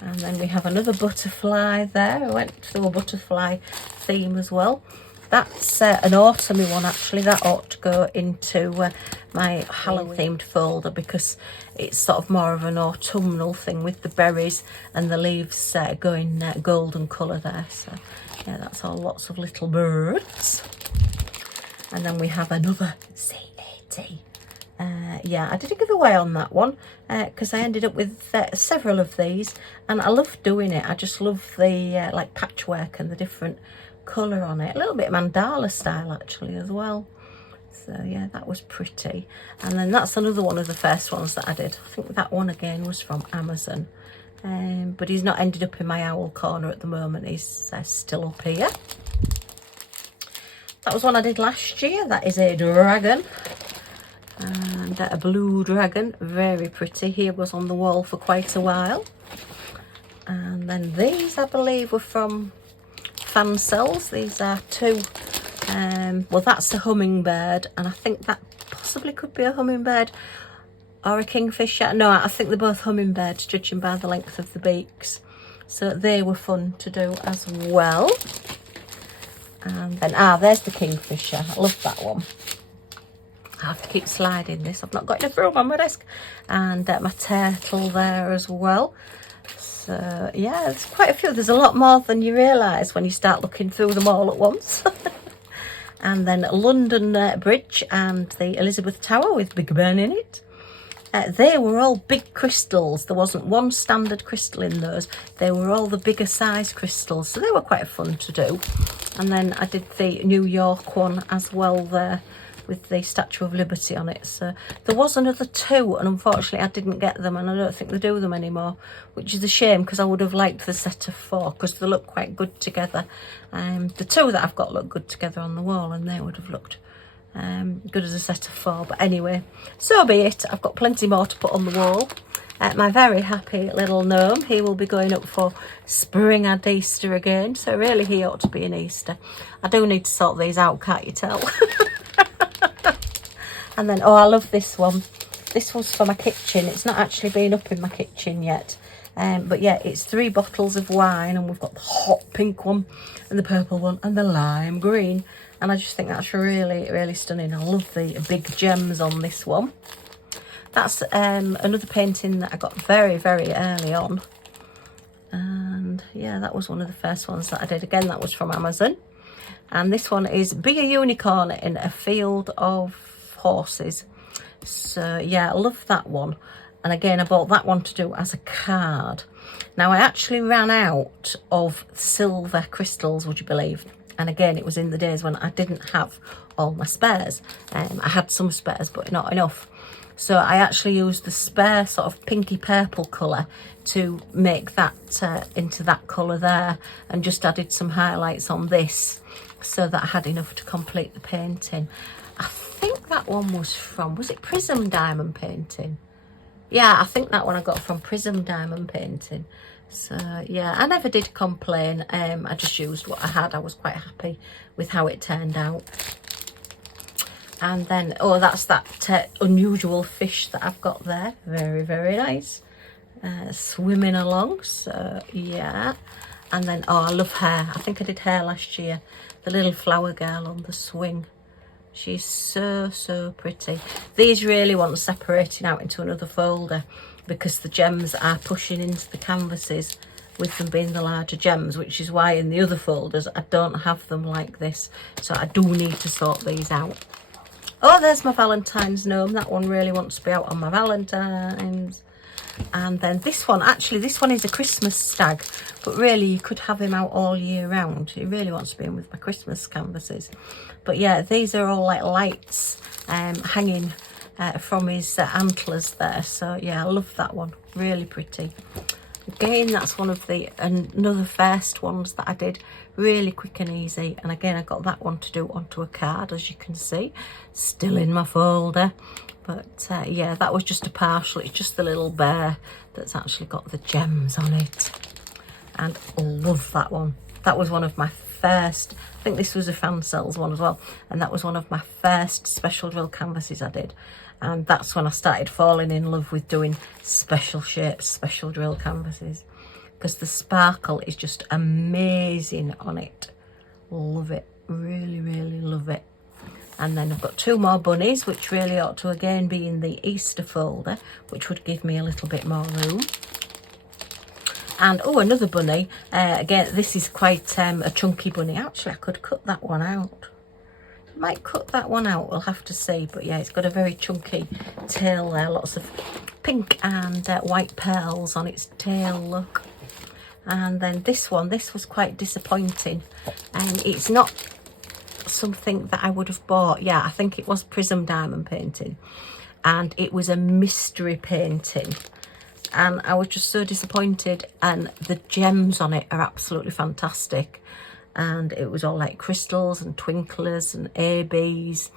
And then we have another butterfly there. I went through a butterfly theme as well. That's an autumny one actually. That ought to go into my Halloween themed folder because it's sort of more of an autumnal thing with the berries and the leaves going golden colour there. So yeah, that's all lots of little birds. And then we have another C80. Yeah, I did a giveaway on that one because I ended up with several of these, and I love doing it. I just love the like patchwork and the different colour on it, a little bit mandala style actually as well. So yeah, that was pretty. And then that's another one of the first ones that I did. I think that one again was from Amazon, but he's not ended up in my owl corner at the moment. He's still up here. That was one I did last year. That is a dragon, and a blue dragon, very pretty. He was on the wall for quite a while. And then these, I believe, were from fan cells. These are two. Well, that's a hummingbird, and I think that possibly could be a hummingbird or a kingfisher. No, I think they're both hummingbirds, judging by the length of the beaks. So they were fun to do as well. And then, there's the kingfisher. I love that one. I have to keep sliding this. I've not got enough room on my desk. And my turtle there as well. So, yeah, there's quite a few. There's a lot more than you realise when you start looking through them all at once. And then London Bridge and the Elizabeth Tower with Big Ben in it. They were all big crystals. There wasn't one standard crystal in those. They were all the bigger size crystals. So they were quite fun to do. And then I did the New York one as well there with the Statue of Liberty on it. So there was another two, and unfortunately I didn't get them, and I don't think they do them anymore, which is a shame because I would have liked the set of 4 because they look quite good together. The 2 that I've got look good together on the wall, and they would have looked good as a set of 4. But anyway, so be it. I've got plenty more to put on the wall. My very happy little gnome, he will be going up for spring and Easter again, so really he ought to be in Easter. I do need to sort these out, can't you tell? And then, I love this one. This was for my kitchen. It's not actually been up in my kitchen yet. But yeah, it's 3 bottles of wine, and we've got the hot pink one and the purple one and the lime green. And I just think that's really, really stunning. I love the big gems on this one. That's another painting that I got very, very early on. And yeah, that was one of the first ones that I did. Again, that was from Amazon. And this one is Be a Unicorn in a Field of Horses. So yeah, I love that one. And again, I bought that one to do as a card. Now, I actually ran out of silver crystals, would you believe? And again, it was in the days when I didn't have all my spares. I had some spares, but not enough. So I actually used the spare sort of pinky purple colour to make that into that colour there, and just added some highlights on this so that I had enough to complete the painting. I think that one was it Prism Diamond Painting? Yeah, I think that one I got from Prism Diamond Painting. So yeah, I never did complain. I just used what I had. I was quite happy with how it turned out. And then, that's that unusual fish that I've got there. Very, very nice. Swimming along, so yeah. And then, I love her. I think I did her last year. The little flower girl on the swing. She's so, so pretty. These really want separating out into another folder because the gems are pushing into the canvases with them being the larger gems, which is why in the other folders I don't have them like this. So I do need to sort these out. There's my Valentine's gnome. That one really wants to be out on my Valentine's. And then this one, actually this one is a Christmas stag, but really you could have him out all year round. He really wants to be in with my Christmas canvases. But yeah, these are all like lights hanging from his antlers there. So yeah, I love that one. Really pretty. Again, that's one of the another first ones that I did. Really quick and easy. And again, I got that one to do onto a card, as you can see. Still in my folder. But yeah, that was just a partial. It's just the little bear that's actually got the gems on it. And I love that one. That was one of my first, I think this was a fan cells one as well. And that was one of my first special drill canvases I did. And that's when I started falling in love with doing special shapes, special drill canvases. Because the sparkle is just amazing on it. Love it. Really, really love it. And then I've got 2 more bunnies, which really ought to again be in the Easter folder, which would give me a little bit more room. And another bunny. Again, this is quite a chunky bunny. Actually, I could cut that one out. Might cut that one out, we'll have to see. But yeah, it's got a very chunky tail there. Lots of pink and white pearls on its tail, look. And then this one, this was quite disappointing, and it's not something that I would have bought. Yeah, I think it was Prism diamond painting, and it was a mystery painting, and I was just so disappointed. And the gems on it are absolutely fantastic, and it was all like crystals and twinklers and ABs,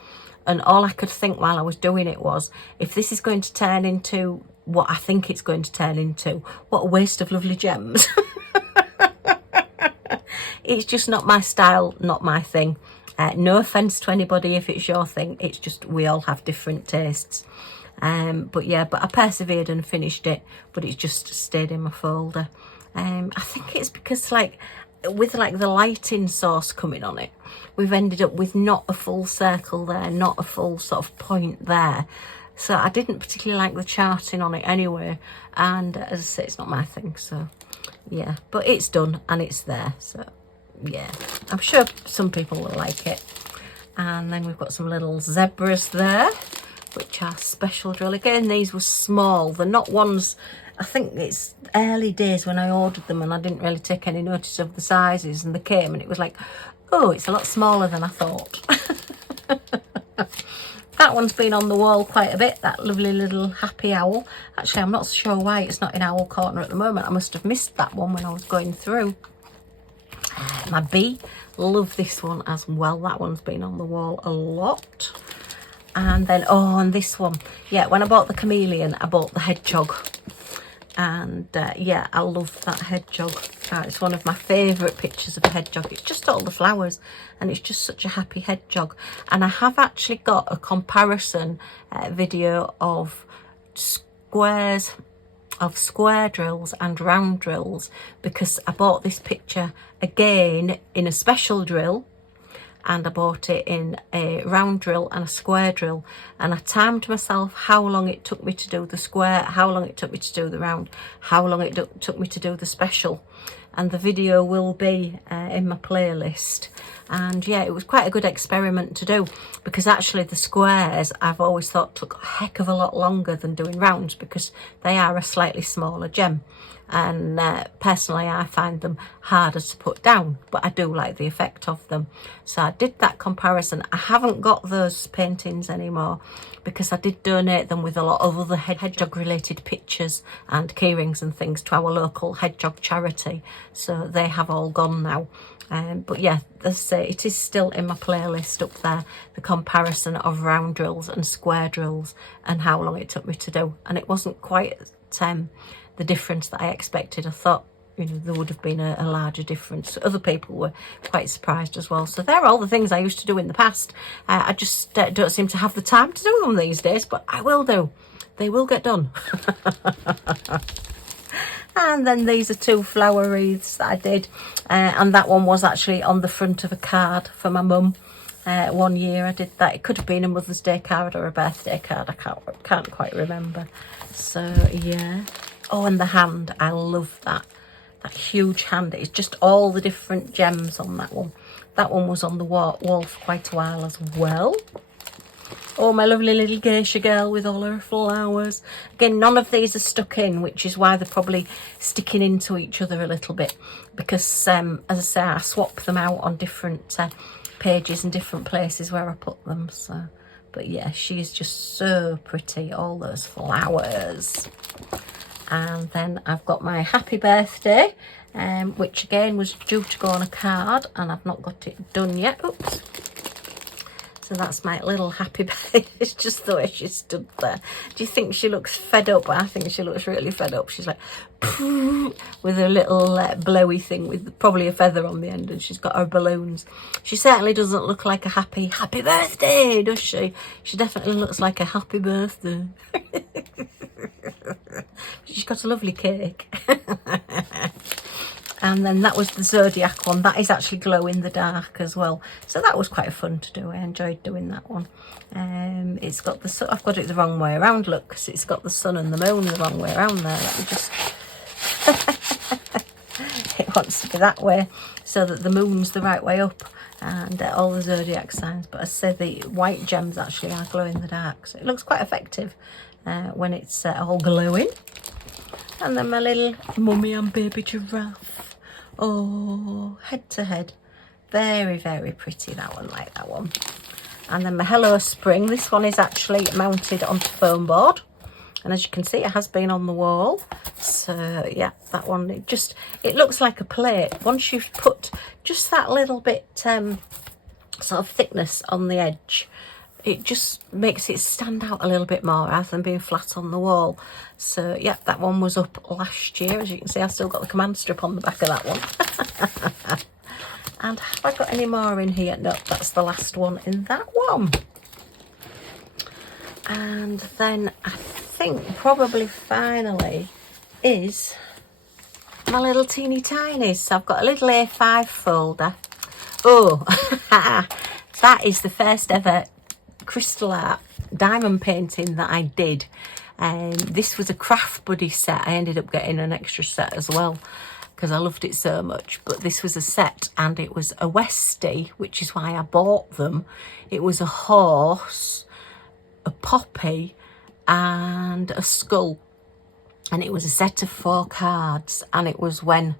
and all I could think while I was doing it was, if this is going to turn into what I think it's going to turn into, what a waste of lovely gems. It's just not my style, not my thing. No offence to anybody if it's your thing, it's just we all have different tastes. But yeah, but I persevered and finished it, but it's just stayed in my folder. I think it's because like with like the lighting source coming on it, we've ended up with not a full circle there, not a full sort of point there. So I didn't particularly like the charting on it anyway, and as I say, it's not my thing, so yeah, but it's done and it's there, so yeah, I'm sure some people will like it. And then we've got some little zebras there, which are special drill. Again, these were small, they're not ones, I think it's early days when I ordered them and I didn't really take any notice of the sizes, and they came and it was like, oh, it's a lot smaller than I thought. That one's been on the wall quite a bit, that lovely little happy owl. Actually, I'm not sure why it's not in Owl Corner at the moment. I must have missed that one when I was going through. My bee, love this one as well. That one's been on the wall a lot. And then, oh, and this one. Yeah, when I bought the chameleon, I bought the hedgehog. And yeah, I love that hedgehog. It's one of my favourite pictures of a hedgehog. It's just all the flowers, and it's just such a happy hedgehog. And I have actually got a comparison video of square drills and round drills, because I bought this picture again in a special drill, and I bought it in a round drill and a square drill, and I timed myself how long it took me to do the square, how long it took me to do the round, how long it took me to do the special, and the video will be in my playlist. And yeah, it was quite a good experiment to do, because actually the squares I've always thought took a heck of a lot longer than doing rounds, because they are a slightly smaller gem, and personally I find them harder to put down, but I do like the effect of them. So I did that comparison. I haven't got those paintings anymore, because I did donate them with a lot of other hedgehog related pictures and keyrings and things to our local hedgehog charity, so they have all gone now. But yeah, as I say, it is still in my playlist up there, the comparison of round drills and square drills and how long it took me to do. And it wasn't quite the difference that I expected. I thought, you know, there would have been a larger difference. Other people were quite surprised as well. So they're all the things I used to do in the past. I just don't seem to have the time to do them these days, but I will do. They will get done. And then these are 2 flower wreaths that I did, and that one was actually on the front of a card for my mum. One year I did that. It could have been a Mother's Day card or a birthday card, I can't quite remember. So yeah. Oh, and the hand, I love that huge hand. It's just all the different gems on that one. That one was on the wall for quite a while as well. Oh, my lovely little geisha girl with all her flowers. Again, none of these are stuck in, which is why they're probably sticking into each other a little bit. Because, as I say, I swap them out on different pages and different places where I put them. So, but yeah, she is just so pretty, all those flowers. And then I've got my happy birthday, which again was due to go on a card, and I've not got it done yet. Oops. So that's my little happy birthday. It's just the way she stood there. Do you think she looks fed up? I think she looks really fed up. She's like, with a little blowy thing with probably a feather on the end, and she's got her balloons. She certainly doesn't look like a happy birthday, does she? She definitely looks like a happy birthday. She's got a lovely cake. And then that was the Zodiac one. That is actually glow in the dark as well. So that was quite fun to do. I enjoyed doing that one. It's got the sun. I've got it the wrong way around, look, because it's got the sun and the moon the wrong way around there. Let me just... It wants to be that way, so that the moon's the right way up, and all the zodiac signs. But I said the white gems actually are glow in the dark. So it looks quite effective when it's all glowing. And then my little mummy and baby giraffe. Oh, head to head. Very, very pretty, that one, like that one. And then my Hello Spring. This one is actually mounted onto foam board. And as you can see, it has been on the wall. So yeah, that one, it looks like a plate. Once you've put just that little bit sort of thickness on the edge, it just makes it stand out a little bit more rather than being flat on the wall. So yeah, that one was up last year. As you can see, I've still got the command strip on the back of that one. And have I got any more in here? No, that's the last one in that one. And then I think probably finally is my little teeny tinies. So I've got a little A5 folder. Oh, that is the first ever crystal art diamond painting that I did. This was a Craft Buddy set. I ended up getting an extra set as well because I loved it so much. But this was a set, and it was a Westie, which is why I bought them. It was a horse, a poppy and a skull, and it was a set of 4 cards. And it was when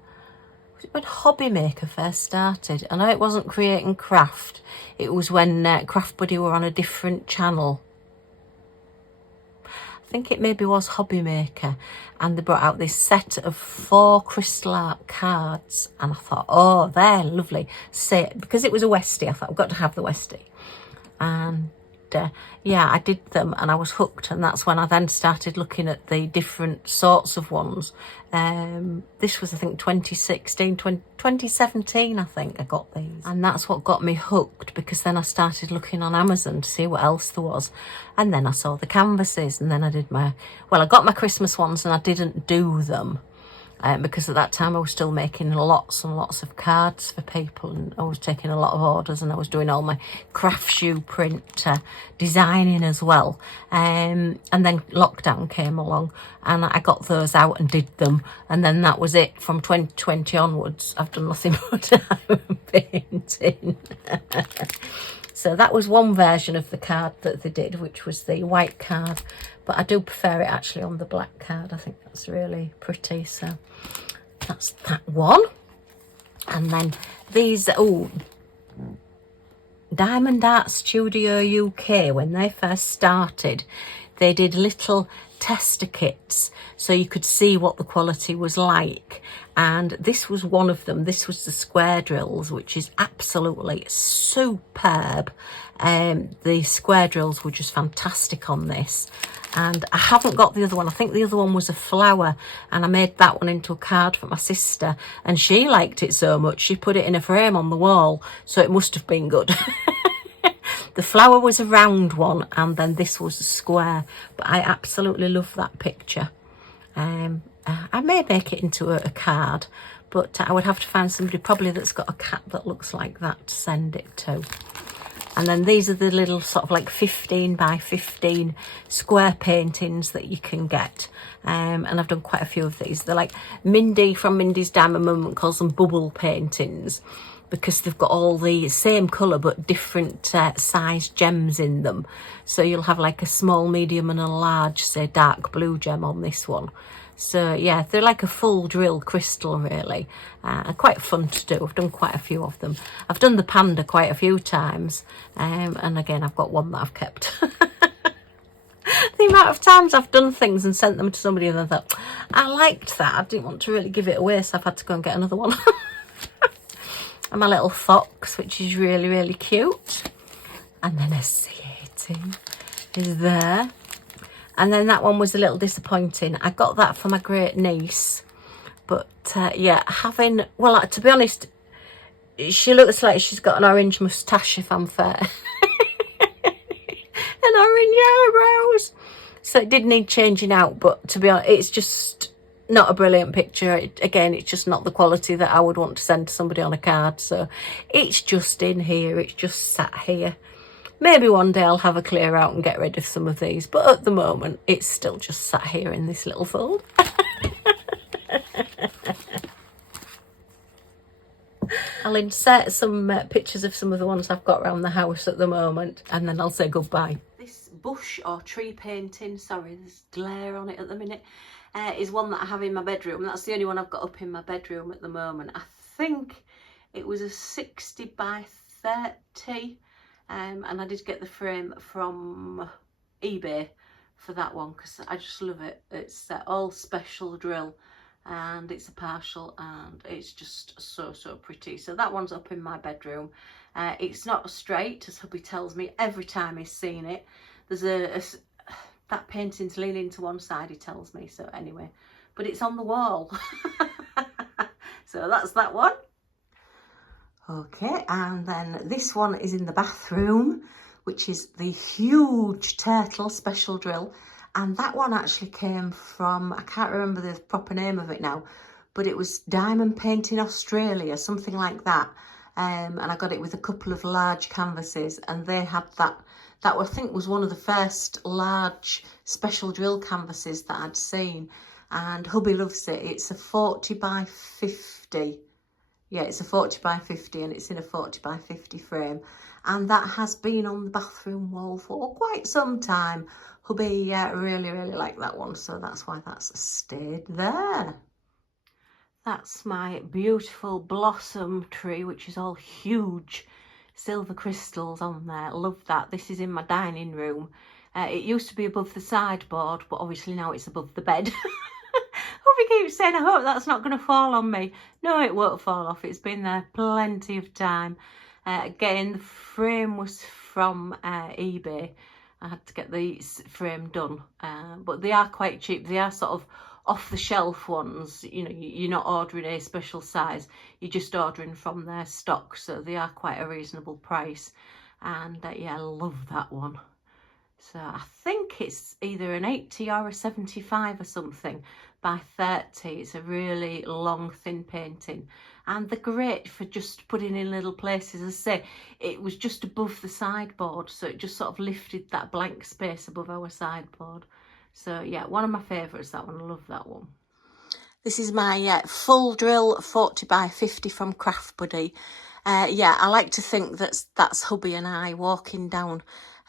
Hobby Maker first started. I know it wasn't Create and Craft. It was when Craft Buddy were on a different channel. I think it maybe was Hobby Maker, and they brought out this set of 4 crystal art cards, and I thought, oh, they're lovely. So because it was a Westie, I thought I've got to have the Westie. And yeah, I did them and I was hooked, and that's when I then started looking at the different sorts of ones. This was, I think, 2017 I think I got these, and that's what got me hooked, because then I started looking on Amazon to see what else there was, and then I saw the canvases, and then I did I got my Christmas ones, and I didn't do them because at that time I was still making lots and lots of cards for people, and I was taking a lot of orders, and I was doing all my craft shoe print designing as well. And then lockdown came along, and I got those out and did them, and then that was it. From 2020 onwards, I've done nothing but diamond painting. So that was one version of the card that they did, which was the white card. But I do prefer it actually on the black card. I think that's really pretty. So that's that one. And then these, Diamond Art Studio UK, when they first started, they did little tester kits so you could see what the quality was like. And this was one of them. This was the square drills, which is absolutely superb. The square drills were just fantastic on this. And I haven't got the other one. I think the other one was a flower, and I made that one into a card for my sister, and she liked it so much she put it in a frame on the wall, so it must have been good. The flower was a round one, and then this was a square, but I absolutely love that picture. I may make it into a card, but I would have to find somebody probably that's got a cat that looks like that to send it to. And then these are the little sort of like 15 by 15 square paintings that you can get. And I've done quite a few of these. They're like Mindy from Mindy's Diamond Moment calls them bubble paintings, because they've got all the same colour but different size gems in them. So you'll have like a small, medium and a large, say, dark blue gem on this one. So yeah, they're like a full drill crystal really, and quite fun to do. I've done quite a few of them. I've done the panda quite a few times, and again I've got one that I've kept. The amount of times I've done things and sent them to somebody and I thought, I liked that, I didn't want to really give it away, so I've had to go and get another one. And my little fox, which is really, really cute. And then a C18 is there. And then that one was a little disappointing. I got that for my great niece. But yeah, to be honest, she looks like she's got an orange moustache, if I'm fair. And orange eyebrows. So it did need changing out, but to be honest, it's just not a brilliant picture. Again, it's just not the quality that I would want to send to somebody on a card. So it's just in here. It's just sat here. Maybe one day I'll have a clear out and get rid of some of these, but at the moment it's still just sat here in this little fold. I'll insert some pictures of some of the ones I've got around the house at the moment, and then I'll say goodbye. This bush or tree painting, sorry, there's glare on it at the minute. is one that I have in my bedroom. That's the only one I've got up in my bedroom at the moment. I think it was a 60 by 30, and I did get the frame from eBay for that one because I just love it. It's all special drill, and it's a partial, and it's just so pretty. So that one's up in my bedroom. It's not straight, as hubby tells me every time he's seen it. There's that painting's leaning to one side, he tells me. So anyway, but it's on the wall. So that's that one. Okay, and then this one is in the bathroom, which is the huge turtle special drill. And that one actually came from, I can't remember the proper name of it now, but it was Diamond Painting Australia, something like that. And I got it with a couple of large canvases, and they had that I think was one of the first large special drill canvases that I'd seen. And hubby loves it. It's a 40 by 50. Yeah, it's a 40 by 50, and it's in a 40 by 50 frame. And that has been on the bathroom wall for quite some time. Hubby really liked that one, so that's why that's stayed there. That's my beautiful blossom tree, which is all huge silver crystals on there. Love that. This is in my dining room. It used to be above the sideboard, but obviously now it's above the bed. Hubby keeps saying, I hope that's not going to fall on me. No, it won't fall off. It's been there plenty of time. Again, the frame was from eBay. I had to get the frame done, but they are quite cheap. They are sort of off-the-shelf ones. You know, you're not ordering a special size. You're just ordering from their stock, so they are quite a reasonable price. And yeah, I love that one. So I think it's either an 80 or a 75 or something by 30. It's a really long, thin painting. And they're great for just putting in little places. As I say, it was just above the sideboard, so it just sort of lifted that blank space above our sideboard. So yeah, one of my favourites, that one. I love that one. This is my full drill 40 by 50 from Craft Buddy. Yeah, I like to think that's hubby and I walking down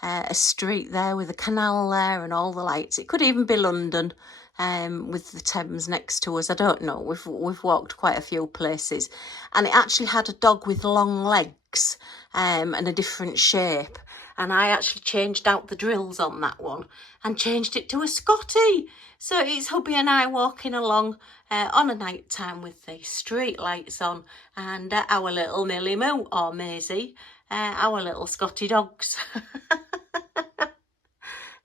a street there with a canal there and all the lights. It could even be London, with the Thames next to us. I don't know. We've walked quite a few places, and it actually had a dog with long legs and a different shape. And I actually changed out the drills on that one and changed it to a Scottie. So it's hubby and I walking along on a night time with the street lights on, and our little Millie Moo, or Maisie, our little Scottie dogs.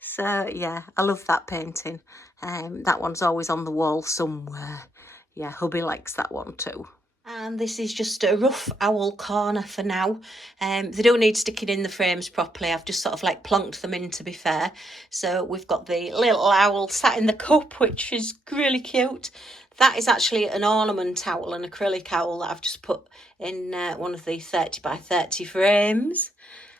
So yeah, I love that painting. That one's always on the wall somewhere. Yeah, hubby likes that one too. And this is just a rough owl corner for now. They don't need sticking in the frames properly. I've just sort of like plonked them in, to be fair. So we've got the little owl sat in the cup, which is really cute. That is actually an ornament owl, an acrylic owl that I've just put in one of the 30 by 30 frames.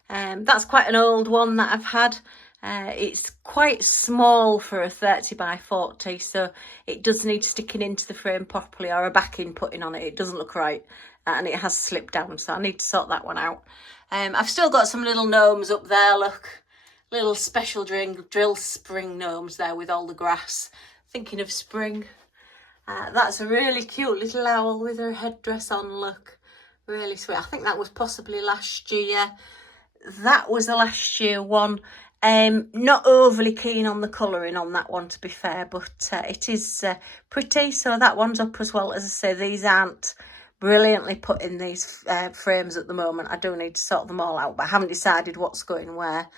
That's quite an old one that I've had. It's quite small for a 30 by 40, so it does need sticking into the frame properly, or a backing putting on it. It doesn't look right, and it has slipped down, so I need to sort that one out. I've still got some little gnomes up there, look. Little special drill spring gnomes there with all the grass. Thinking of spring. That's a really cute little owl with her headdress on, look. Really sweet. I think that was possibly last year. That was the last year one. Not overly keen on the colouring on that one, to be fair, but it is pretty. So that one's up as well. As I say, these aren't brilliantly put in these frames at the moment. I do need to sort them all out, but I haven't decided what's going where.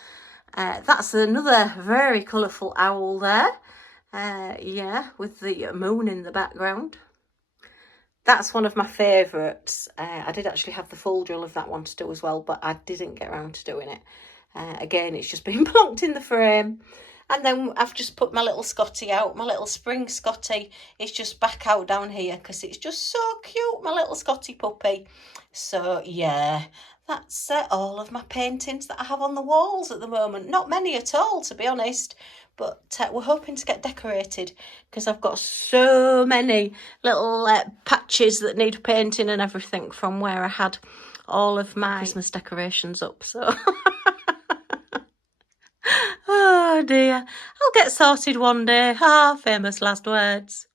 That's another very colourful owl there. Yeah, with the moon in the background. That's one of my favourites. I did actually have the full drill of that one to do as well, but I didn't get around to doing it. Again, it's just been plonked in the frame. And then I've just put my little Scottie out. My little spring Scottie is just back out down here because it's just so cute, my little Scottie puppy. So, yeah, that's all of my paintings that I have on the walls at the moment. Not many at all, to be honest. But we're hoping to get decorated because I've got so many little patches that need painting and everything from where I had all of my Christmas decorations up. So... Oh dear, I'll get sorted one day. Ah, famous last words.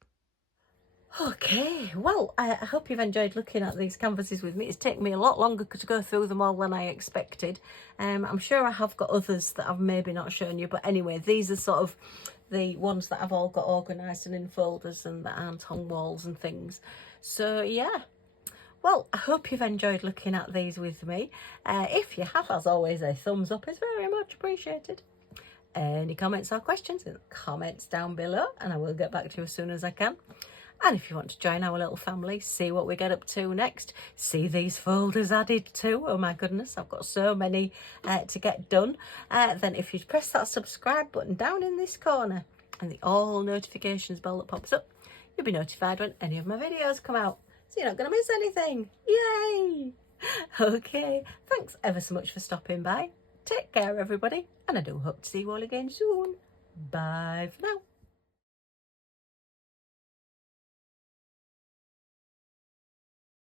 Okay, well, I hope you've enjoyed looking at these canvases with me. It's taken me a lot longer to go through them all than I expected. I'm sure I have got others that I've maybe not shown you, but anyway, these are sort of the ones that I've all got organised and in folders and that aren't on walls and things. So yeah, well, I hope you've enjoyed looking at these with me. If you have, as always, a thumbs up is very much appreciated. Any comments or questions in the comments down below, and I will get back to you as soon as I can. And if you want to join our little family, see what we get up to next, see these folders added too, oh my goodness, I've got so many to get done, then if you press that subscribe button down in this corner and the all notifications bell that pops up, you'll be notified when any of my videos come out, so you're not going to miss anything. Yay! Okay, thanks ever so much for stopping by. Take care everybody, and I do hope to see you all again soon. Bye for now.